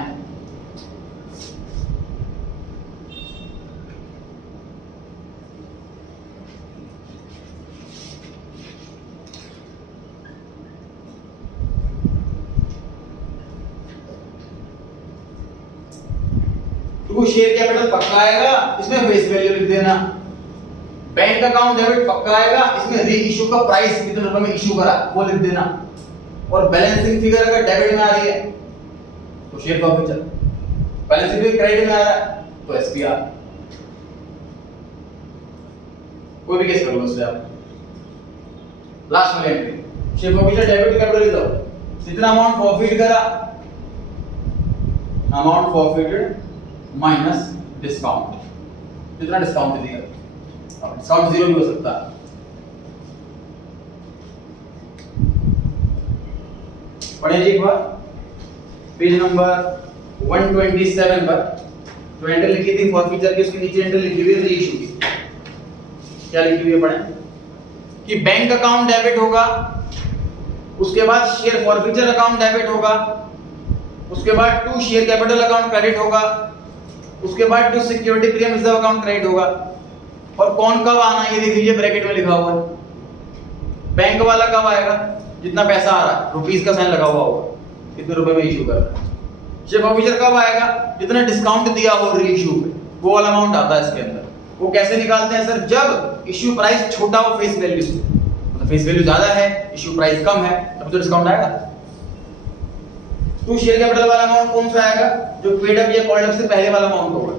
तो शेयर कैपिटल पक्का आएगा, इसमें फेस वैल्यू लिख देना। बैंक अकाउंट डेबिट पक्का आएगा, इसमें री इशू का प्राइस कितने रुपए में इशू करा वो लिख देना। और बैलेंसिंग फिगर अगर डेबिट में आ रही है तो शेयर प्रॉफिट चल, बैलेंसिंग फिगर क्रेडिट में आ रहा है तो एसपीआर। कोई भी केस कर लो उससे आप। लास्ट वाली entry share profit debit capital reserve, जितना अमाउंट प्रॉफिट करा, अमाउंट प्रॉफिटेड माइनस डिस्काउंट, जितना डिस्काउंट दिया डिस्काउंट 0 भी हो सकता है। पढ़िए जी एक बार पेज नंबर 127 पर जो एंट्री लिखी थी फॉरफीचर की, उसके नीचे एंट्री लिखी हुई है रीइश्यू की। क्या लिखी हुई है पढ़ें कि बैंक अकाउंट डेबिट होगा, उसके बाद शेयर फॉरफीचर अकाउंट डेबिट होगा, उसके बाद to share capital account credit होगा, उसके बाद to security premium reserve account credit होगा। और कौन कब आना है ये देख लीजिए, ब्रैकेट में लिखा हुआ है। बैंक वाला कब आएगा, जितना पैसा आ रहा है, रुपीस का साइन लगा हुआ होगा, कितने रुपए में इशू कर रहा है। शेयर फॉरफीचर कब आएगा, जितना डिस्काउंट दिया हो रीइश्यू पे, वो वाला अमाउंट आता है इसके अंदर। वो कैसे निकालते हैं सर, जब इश्यू प्राइस छोटा हो फेस वैल्यू से, मतलब फेस वैल्यू ज्यादा है, इश्यू प्राइस कम है, तब तो डिस्काउंट आएगा। टू शेयर कैपिटल वाला अमाउंट कौन सा आएगा, जो पेड अप या कॉल्ड अप से पहले वाला अमाउंट होगा।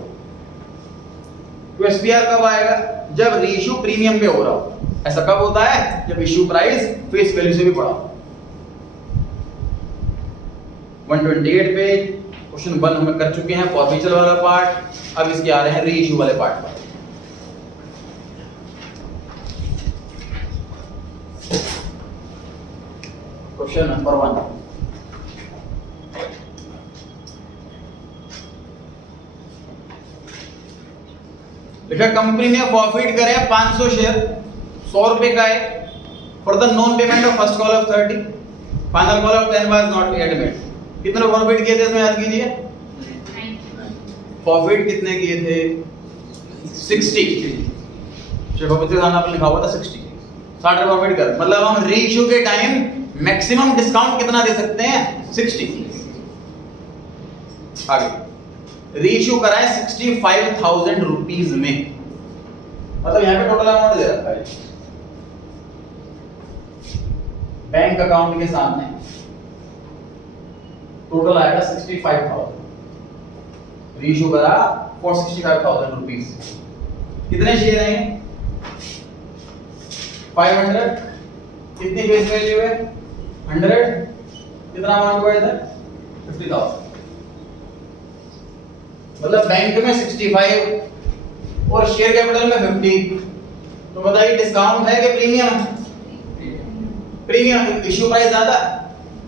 तो एसपीआर कब आएगा, जब रीइश्यू प्रीमियम पे हो रहा हो। ऐसा कब होता है, जब इश्यू प्राइस फेस वैल्यू से भी बड़ा हो। 128 पे क्वेश्चन 1 हम कर चुके हैं फॉरफीचर वाला पार्ट। अब इसके आ रहे हैं रीइश्यू वाले पार्ट पर। क्वेश्चन नंबर 1, लिखा कंपनी ने फॉरफिट करे 500 शेयर, 100 रुपए का है, for the non payment of first call of 30, final call of 10 was not yet made. कितने फॉरफिट किए थे इसमें याद कीजिए। फॉरफिट कितने किए थे, 60। शेयर फॉरफिट का नाम लिखा हुआ था 60, 60 फॉरफिट कर, मतलब हम रीइश्यू के टाइम मैक्सिमम डिस्काउंट कितना दे सकते हैं, 60। आगे रीइश्यू करा है 65,000 रुपीस में, मतलब यहाँ पे टोटल अमाउंट दे रखा है बैंक अकाउंट के सामने, टोटल आएगा 65,000। रीइश्यू करा फॉर 65,000 रुपीस। कितने शेयर हैं, 500। कितनी फेस वैल्यू है, 100। कितना अमाउंट हुआ इधर, 50,000। मतलब बैंक में 65 और शेयर कैपिटल में 50। तो बताइए डिस्काउंट है कि प्रीमियम, प्रीमियम। इश्यू प्राइस ज्यादा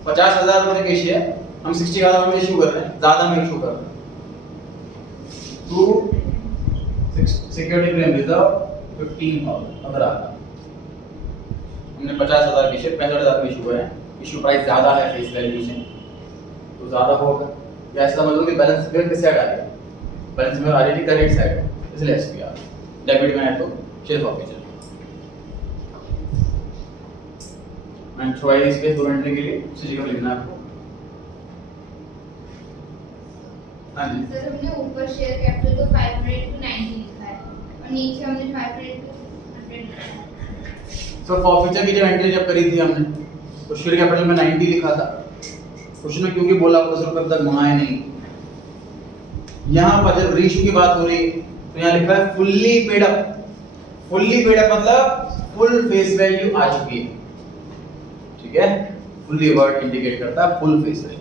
50,000 रुपए के शेयर, हम 60,000 में इशू कर रहे हैं, ज्यादा में इशू कर रहे हैं। To security premium reserve 15,000, 15,000। हमने 50,000 के शेयर 65,000 में इशू करे हैं, इशू प्राइस ज्यादा है फेस वैल्यू से, तो ज्यादा होगा। या ऐसा समझ लो कि बैलेंस में किस साइड आ गया, बैलेंस में ऑलरेडी क्रेडिट साइड है, इसलिए एसपीआर। डेबिट में है तो share forfeiture. And choice space दो एंट्री के लिए उसी जगह पे लिखना है आपको। हां जी सर, हमने ऊपर शेयर कैपिटल को 500 to 90 लिखा है और नीचे हमने 500 to 100 लिखा है। सो फॉरफीचर की जब एंट्री जब करी थी हमने, तो शेयर कैपिटल में 90 लिखा था। क्वेश्चन में क्योंकि बोला आपको सर कब तक मंगाए नहीं, यहाँ पर जब रीइश्यू की बात हो रही तो यहाँ लिखा है fully paid up. Fully paid up मतलब फुल फेस वैल्यू आ चुकी है, ठीक है। फुल्ली वर्ड इंडिकेट करता है फुल फेस वैल्यू।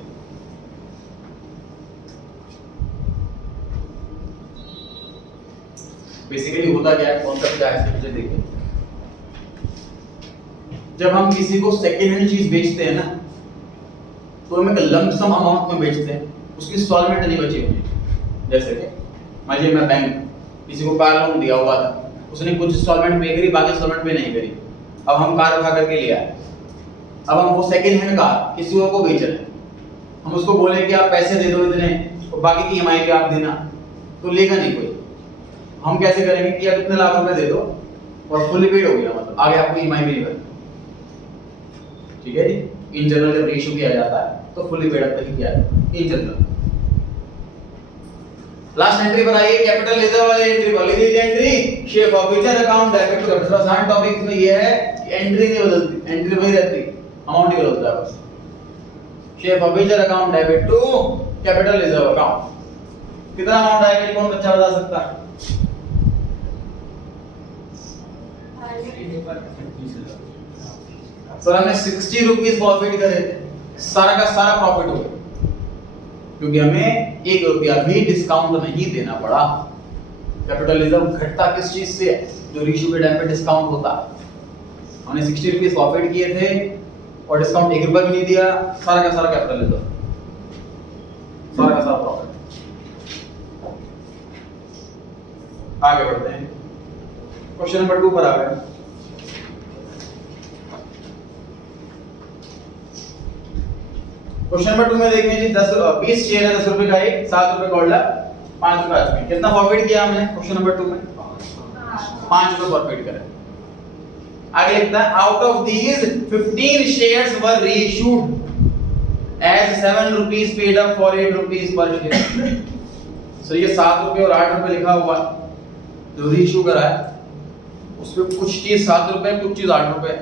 बेसिकली होता क्या है, कॉन्सेप्ट क्या है, इसके पीछे देखिए। जब हम किसी को सेकेंड हैंड चीज बेचते हैं ना, तो हम एक लमसम अमाउंट में बेचते हैं, उसकी इंस्टॉलमेंट नहीं बची हुई। जैसे कि मान लीजिए मैं बैंक किसी को कार लोन दिया हुआ था, उसने कुछ इंस्टॉलमेंट पे करी, बाकी इंस्टॉलमेंट पे नहीं करी। अब हम कार उठा करके ले आए, अब हम वो सेकेंड हैंड कार किसी और को बेच रहे हैं, हम उसको बोले कि आप पैसे दे दो इतने और बाकी की ईएमआई पे आप देना, तो लेगा नहीं कोई। हम कैसे करेंगे कि आप इतने लाख रुपए दे दो और फुली पेड हो गया, मतलब आगे आपको ईएमआई भी नहीं भरनी, ठीक है जी। इन जनरल जब रीइश्यू किया जाता है तो फुली पेड अप ही किया जाता है इन जनरल। लास्ट एंट्री पर आइए, कैपिटल रिजर्व वाली एंट्री पर लीजिए entry share forfeiture account debit to capital. आसान टॉपिक में ये है कि एंट्री नहीं बदलती, एंट्री वही रहती, अमाउंट ही बदलता है बस। Share forfeiture account debit to capital reserve account. कितना अमाउंट आएगा, कौन बच्चा बता सकता है? सर हमने 60 रुपीस प्रॉफिट करे थे, सारा का सारा प्रॉफिट हो गया क्योंकि हमें 1 रुपया भी डिस्काउंट नहीं देना पड़ा। कैपिटल रिजर्व घटता किस चीज से है? जो रीइश्यू के टाइम पे डिस्काउंट होता। हमने 60 रुपीस प्रॉफिट किए थे और डिस्काउंट 1 रुपया भी नहीं दिया, सारा का सारा कैपिटल रिजर्व, सारा का सारा प्रॉफिट। आगे बढ़ते हैं, क्वेश्चन नंबर 2 पर आ गए। क्वेश्चन नंबर 2 में देखेंगे जी 20 शेयर है, 10 रुपए का एक, 7 रुपए का ऑर्डर, 5 रुपए आज में। कितना प्रॉफिट किया हमने क्वेश्चन नंबर 2 में? 5 रुपए प्रॉफिट करें। आगे लिखता है out of these 15 shares were reissued as 7 rupees paid up for 8 rupees per share. So ये 7 रुपए और 8 रुपए लिखा हुआ जो रीइश्यू करा है, उसमें कुछ चीज 7 रुपए, कुछ चीज 8 रुपए।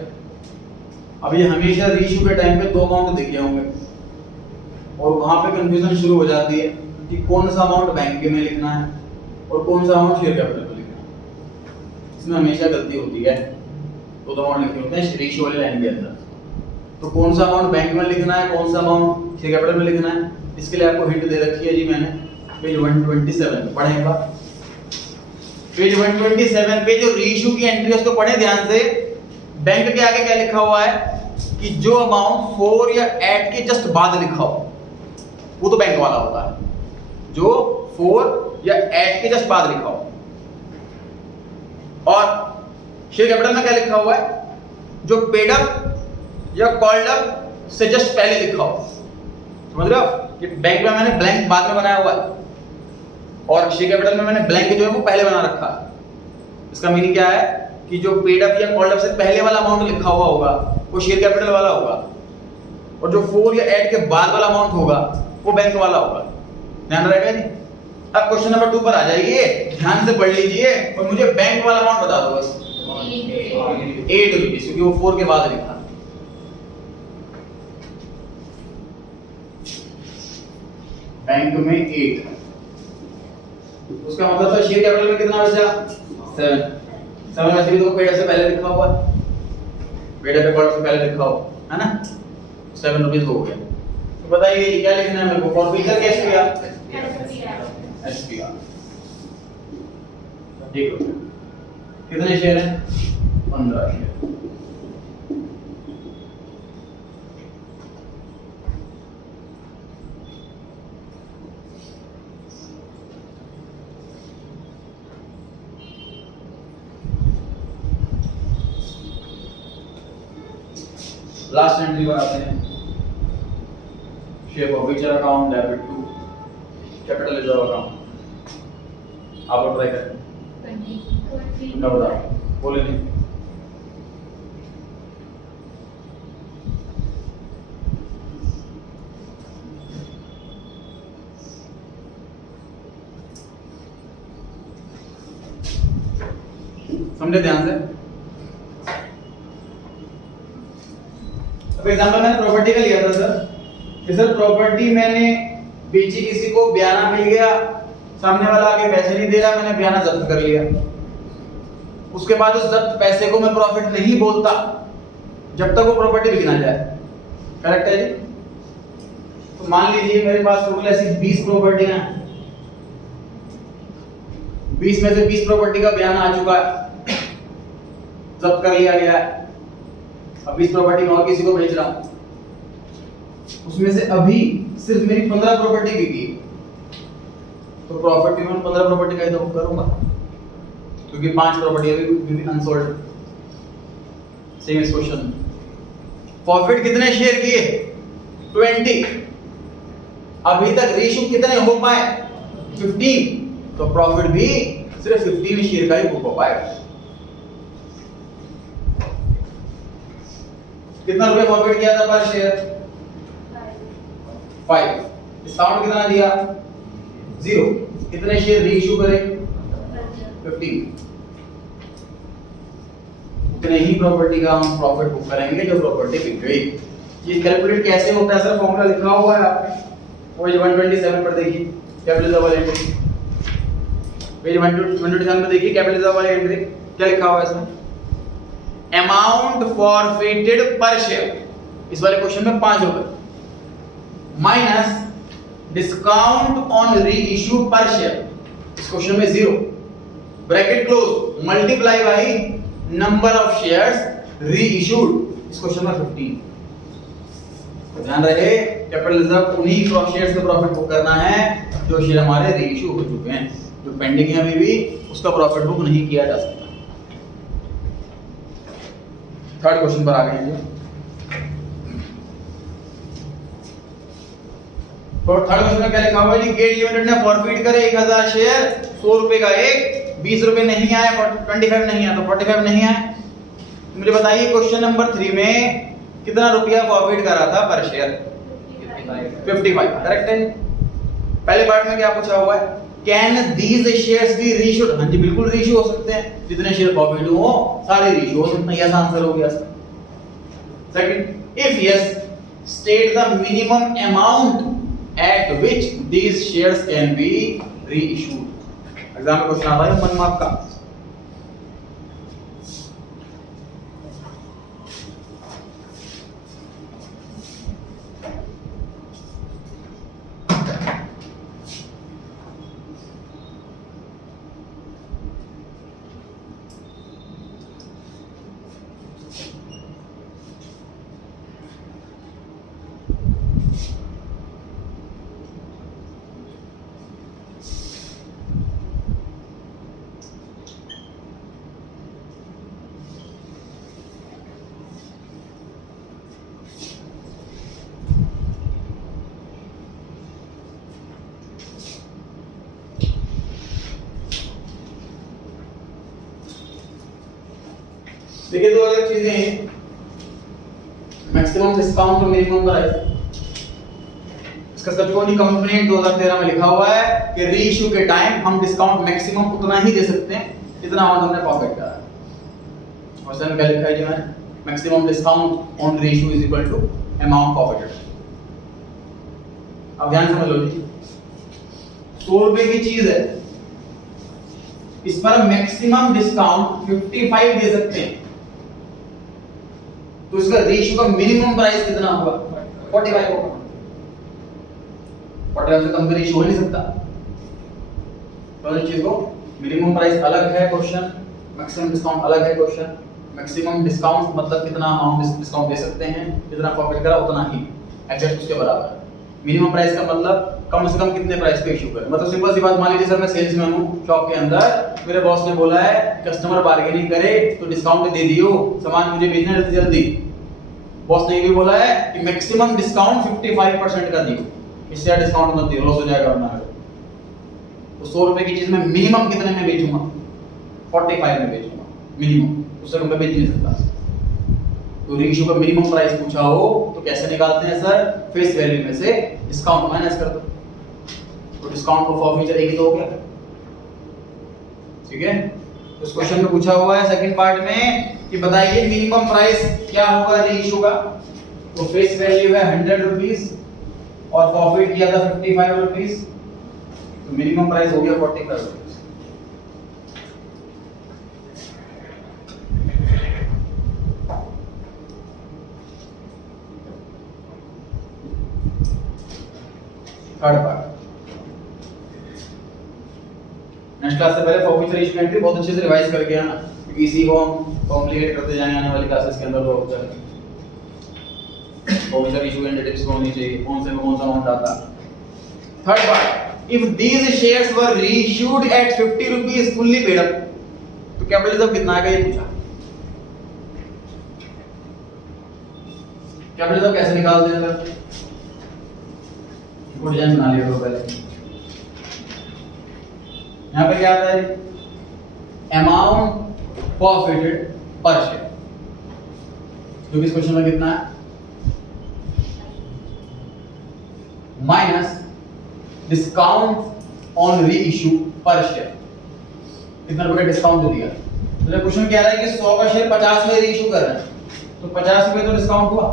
अब ये हमेशा रीइश्यू के टाइम पे दो अमाउंट दिखे होंगे और वहां पे कंफ्यूजन शुरू हो जाती है कि कौन सा अमाउंट बैंक में लिखना है और कौन सा अमाउंट शेयर कैपिटल में लिखना है। इसमें हमेशा गलती होती है, दो अमाउंट लिखे होते हैं रेशियो वाले लाइन के अंदर। तो कौन सा अमाउंट बैंक में लिखना है, कौन सा अमाउंट शेयर कैपिटल में लिखना है, इसके लिए आपको हिंट दे रखी है जी मैंने, पेज 127 पढ़ेगा। पेज 127 पे जो रीइश्यू की एंट्री है उसको पढ़े ध्यान से। बैंक के आगे क्या लिखा हुआ है कि जो अमाउंट 4 या 8 के जस्ट बाद लिखा हो वो तो बैंक वाला होता है, जो 4 या 8 के जस्ट बाद लिखा हो। और शेयर कैपिटल में क्या लिखा हुआ है? जो पेड अप या कॉल्ड अप से जस्ट पहले लिखा हो। समझ रहे हो? कि बैंक में मैंने ब्लैंक बाद में बनाया हुआ है और शेयर कैपिटल में मैंने ब्लैंक जो है वो पहले बना रखा है। इसका मीनिंग क्या है कि जो पेड अप या कॉल्ड अप से पहले वाला अमाउंट लिखा हुआ होगा वो शेयर कैपिटल वाला होगा और जो 4 या 8 के बाद वाला अमाउंट होगा वो बैंक वाला होगा। ध्यान रहेगा जी। अब क्वेश्चन नंबर 2 पर आ जाइए, ध्यान से पढ़ लीजिए और मुझे बैंक वाला अमाउंट बता दो बस। 8 रुपीस, क्योंकि वो 4 के बाद लिखा। बैंक में 8, उसका मतलब था शेयर कैपिटल में कितना बचा? 7 वैसे भी तो पेड से पहले लिखा हुआ है, पेड पे कॉल से पहले लिखा हो है ना। 7 रुपीस हो गया। तो बताइए क्या लिखना है मेरे को? फॉर्मूला क्या किया? एसपीआर। ठीक है, कितने शेयर हैं? 15 शेयर। लास्ट एंट्री पर आते हैं। Share forfeiture account, debit to capital reserve account. आप ट्राई करें, ना बता बोले नहीं। समझे ध्यान से। अब एग्जांपल मैंने प्रॉपर्टी का लिया था सर कि सर प्रॉपर्टी मैंने बेची, किसी को बयाना मिल गया, सामने वाला आगे पैसे नहीं दे रहा, मैंने बयाना जब्त कर लिया। उसके बाद उस जब्त पैसे को मैं प्रॉफिट नहीं बोलता जब तक वो प्रॉपर्टी बिक ना जाए। करेक्ट है जी। तो मान लीजिए मेरे पास टोटल ऐसी 20 प्रॉपर्टियां हैं, 20 में से 20 प्रॉपर्टी का बयान आ चुका है, जब्त कर लिया गया है। अब 20 प्रॉपर्टी मैं और किसी को बेच रहा हूं, उसमें से अभी सिर्फ मेरी 15 प्रॉपर्टी बिकी, तो प्रॉफिट भी मैं 15 प्रॉपर्टी का ही तो करूंगा, क्योंकि 5 प्रॉपर्टी अभी अनसोल्ड। सेम इस क्वेश्चन, प्रॉफिट कितने शेयर किए? 20। अभी तक रेशियो कितने हो पाए? 15। तो प्रॉफिट भी सिर्फ 15 शेयर का ही बुक हो पाएगा। कितना रुपए प्रॉफिट किया था पर शेयर? 5। डिस्काउंट कितना दिया? 0। कितने शेयर रीइश्यू करे? 15। उतने ही प्रॉपर्टी का हम प्रॉफिट बुक करेंगे जो प्रॉपर्टी बिक गई। ये कैलकुलेट कैसे होता है सर? फॉर्मूला लिखा हुआ है आपने पेज 127 पर देखिए, कैपिटल रिजर्व वाली एंट्री। पेज 127 में देखिए कैपिटल रिजर्व वाली एंट्री क्या लिखा हुआ है इसमें? अमाउंट फॉरफिटेड पर शेयर, इस वाले क्वेश्चन में 5 रुपए, माइनस डिस्काउंट ऑन री इश्यू पर शेयर, इस क्वेश्चन में 0, bracket close multiply by number of shares री इशूड। इस क्वेश्चन में 15। तो ध्यान रहे कैपिटल रिजर्व उन्हीं शेयर्स का प्रॉफिट बुक करना है जो शेयर हमारे री इशू हो चुके हैं, जो पेंडिंग है अभी भी उसका प्रॉफिट बुक नहीं किया जा सकता। थर्ड क्वेश्चन पर आ गए हैं। तो थर्ड क्वेश्चन में क्या लिखा हुआ है जी, गेट लिमिटेड ने फॉरफिट करे 1000 शेयर, 100 रुपए का एक, 20 रुपए नहीं आए, 25 नहीं आया तो 45 नहीं आए। मुझे बताइए क्वेश्चन नंबर 3 में कितना रुपया फॉरफिट करा था पर शेयर? 55। करेक्ट है। पहले पार्ट में क्या पूछा हुआ है, can these shares be reissued? हाँ जी बिल्कुल रीइश्यू हो सकते हैं, जितने शेयर फॉरफिट हो सारे रीइश्यू हो सकते हैं। यस आंसर हो गया। Second, if yes state the minimum amount at which these shares can be reissued। Exam में क्वेश्चन आता है मन माप का। देखिए दो अलग चीजें हैं, मैक्सिमम डिस्काउंट और मिनिमम प्राइस। इसका सबकोनी कंप्लेंट 2013 में लिखा हुआ है कि रीइश्यू के टाइम हम डिस्काउंट मैक्सिमम उतना ही दे सकते हैं जितना अमाउंट हमने प्रॉफिट करा है। और इसमें क्या लिखा है जी, मैंने maximum discount on reissue is equal to amount forfeited. अब ध्यान समझ लो जी, 100 रुपए की चीज है, इस पर मैक्सिमम डिस्काउंट 55 दे सकते हैं, तो इसका रेशियो का मिनिमम प्राइस कितना होगा? 45 होगा। 45 से कम का रेशियो हो नहीं सकता। तो इस चीज को मिनिमम प्राइस अलग है क्वेश्चन, मैक्सिमम डिस्काउंट अलग है क्वेश्चन। मैक्सिमम डिस्काउंट मतलब कितना अमाउंट डिस्काउंट दे सकते हैं, जितना प्रॉफिट करा उतना ही एग्जैक्ट उसके बराबर। मिनिमम प्राइस का मतलब कम से कम कितने प्राइस पे इशू करें। मतलब सिंपल सी बात, मान लीजिए सर मैं सेल्समैन हूं शॉप के अंदर, मेरे बॉस ने बोला है कस्टमर बार्गेनिंग करे तो डिस्काउंट दे दियो, सामान मुझे भेजना है जल्दी। बॉस ने ये भी बोला है कि मैक्सिमम डिस्काउंट 55% का दियो, इससे डिस्काउंट मत दियो, लॉस हो जाएगा वरना। तो 100 रुपए की चीज में मिनिमम कितने में बेचूंगा? 45 में बेचूंगा मिनिमम, उससे कम में बेच नहीं सकता। तो रेशियो का मिनिमम प्राइस पूछा हो तो कैसे निकालते हैं सर? फेस वैल्यू में से डिस्काउंट माइनस कर दो, तो डिस्काउंट को फॉर फीचर एक ही तो हो गया। ठीक है, तो इस क्वेश्चन में पूछा हुआ है सेकंड पार्ट में कि बताइए मिनिमम प्राइस क्या होगा रीइश्यू का। तो फेस वैल्यू है 100 रुपीस और प्रॉफिट किया था 55 रुपीस, तो मिनिमम प्राइस हो गया 45 rupees. Third part, next class से पहले फॉर्मूला इशू एंट्री बहुत अच्छे से रिवाइज करके आना, क्योंकि इसी को हम कॉम्प्लीकेट करते जाएंगे आने वाली क्लासेस के अंदर। तो फॉर्मूला इशू एंट्री टिप्स होनी चाहिए, कौन से में कौन सा अमाउंट आता। Third part, if these shares were reissued at 50 rupees fully paid up, तो कैपिटल रिजर्व कितना आएगा ये पूछा। कैपिटल रिजर्व कैसे निकालते हैं सर? इसको डिजाइन बना लिया करो पहले। यहाँ पे क्या आता है? अमाउंट प्रॉफिटेड पर शेयर, जो कि इस क्वेश्चन में कितना है? माइनस डिस्काउंट ऑन री इशू पर शेयर। कितना रुपए डिस्काउंट दे दिया? तो क्वेश्चन कह रहा है कि 100 का शेयर 50 में री इशू कर रहे हैं, तो 50 रुपए तो डिस्काउंट हुआ,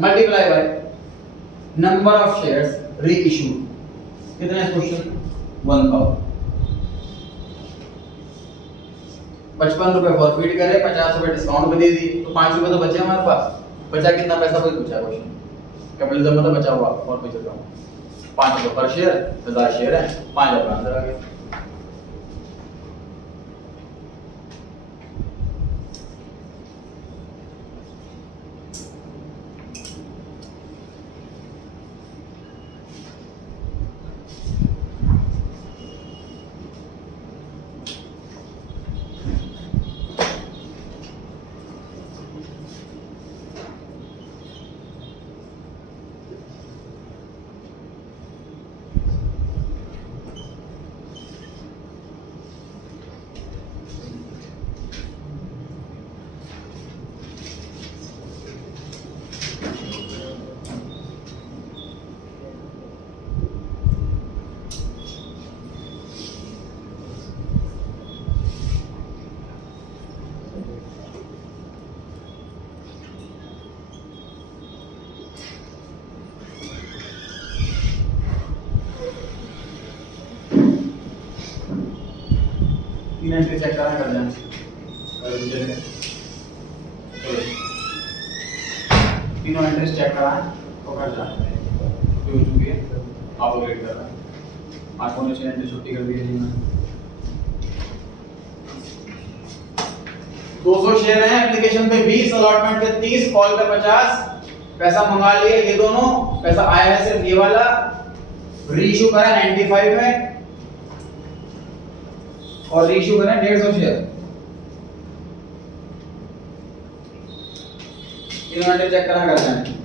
multiply by number of shares री इशू। कितना है क्वेश्चन? 1000। 55 रुपए फॉरफिट करे, 50 रुपए डिस्काउंट पे दे दी, तो 5 रुपए तो बचे हमारे पास। बचा कितना पैसा कोई पूछा क्वेश्चन? कैपिटल मतलब बचा हुआ और बचा हुआ 500 पर शेयर, 1000 शेयर है, 5000 आंसर आ गया। तीन एंट्री चेक करना कर देना तीनों एंट्रीज चेक कराएं तो कर जाए हो चुकी है। आप वेट कर रहे हैं, आज कौन सी एंट्री छुट्टी कर दी है जी मैंने। 200 शेयर हैं एप्लीकेशन पे 20, अलॉटमेंट पे 30, कॉल पे 50, पैसा मंगा लिए ये दोनों, पैसा आया है सिर्फ ये वाला, रीइश्यू करा 95 में और रीइश्यू करें 150 शेयर। तीनों एंट्री चेक करना करते हैं।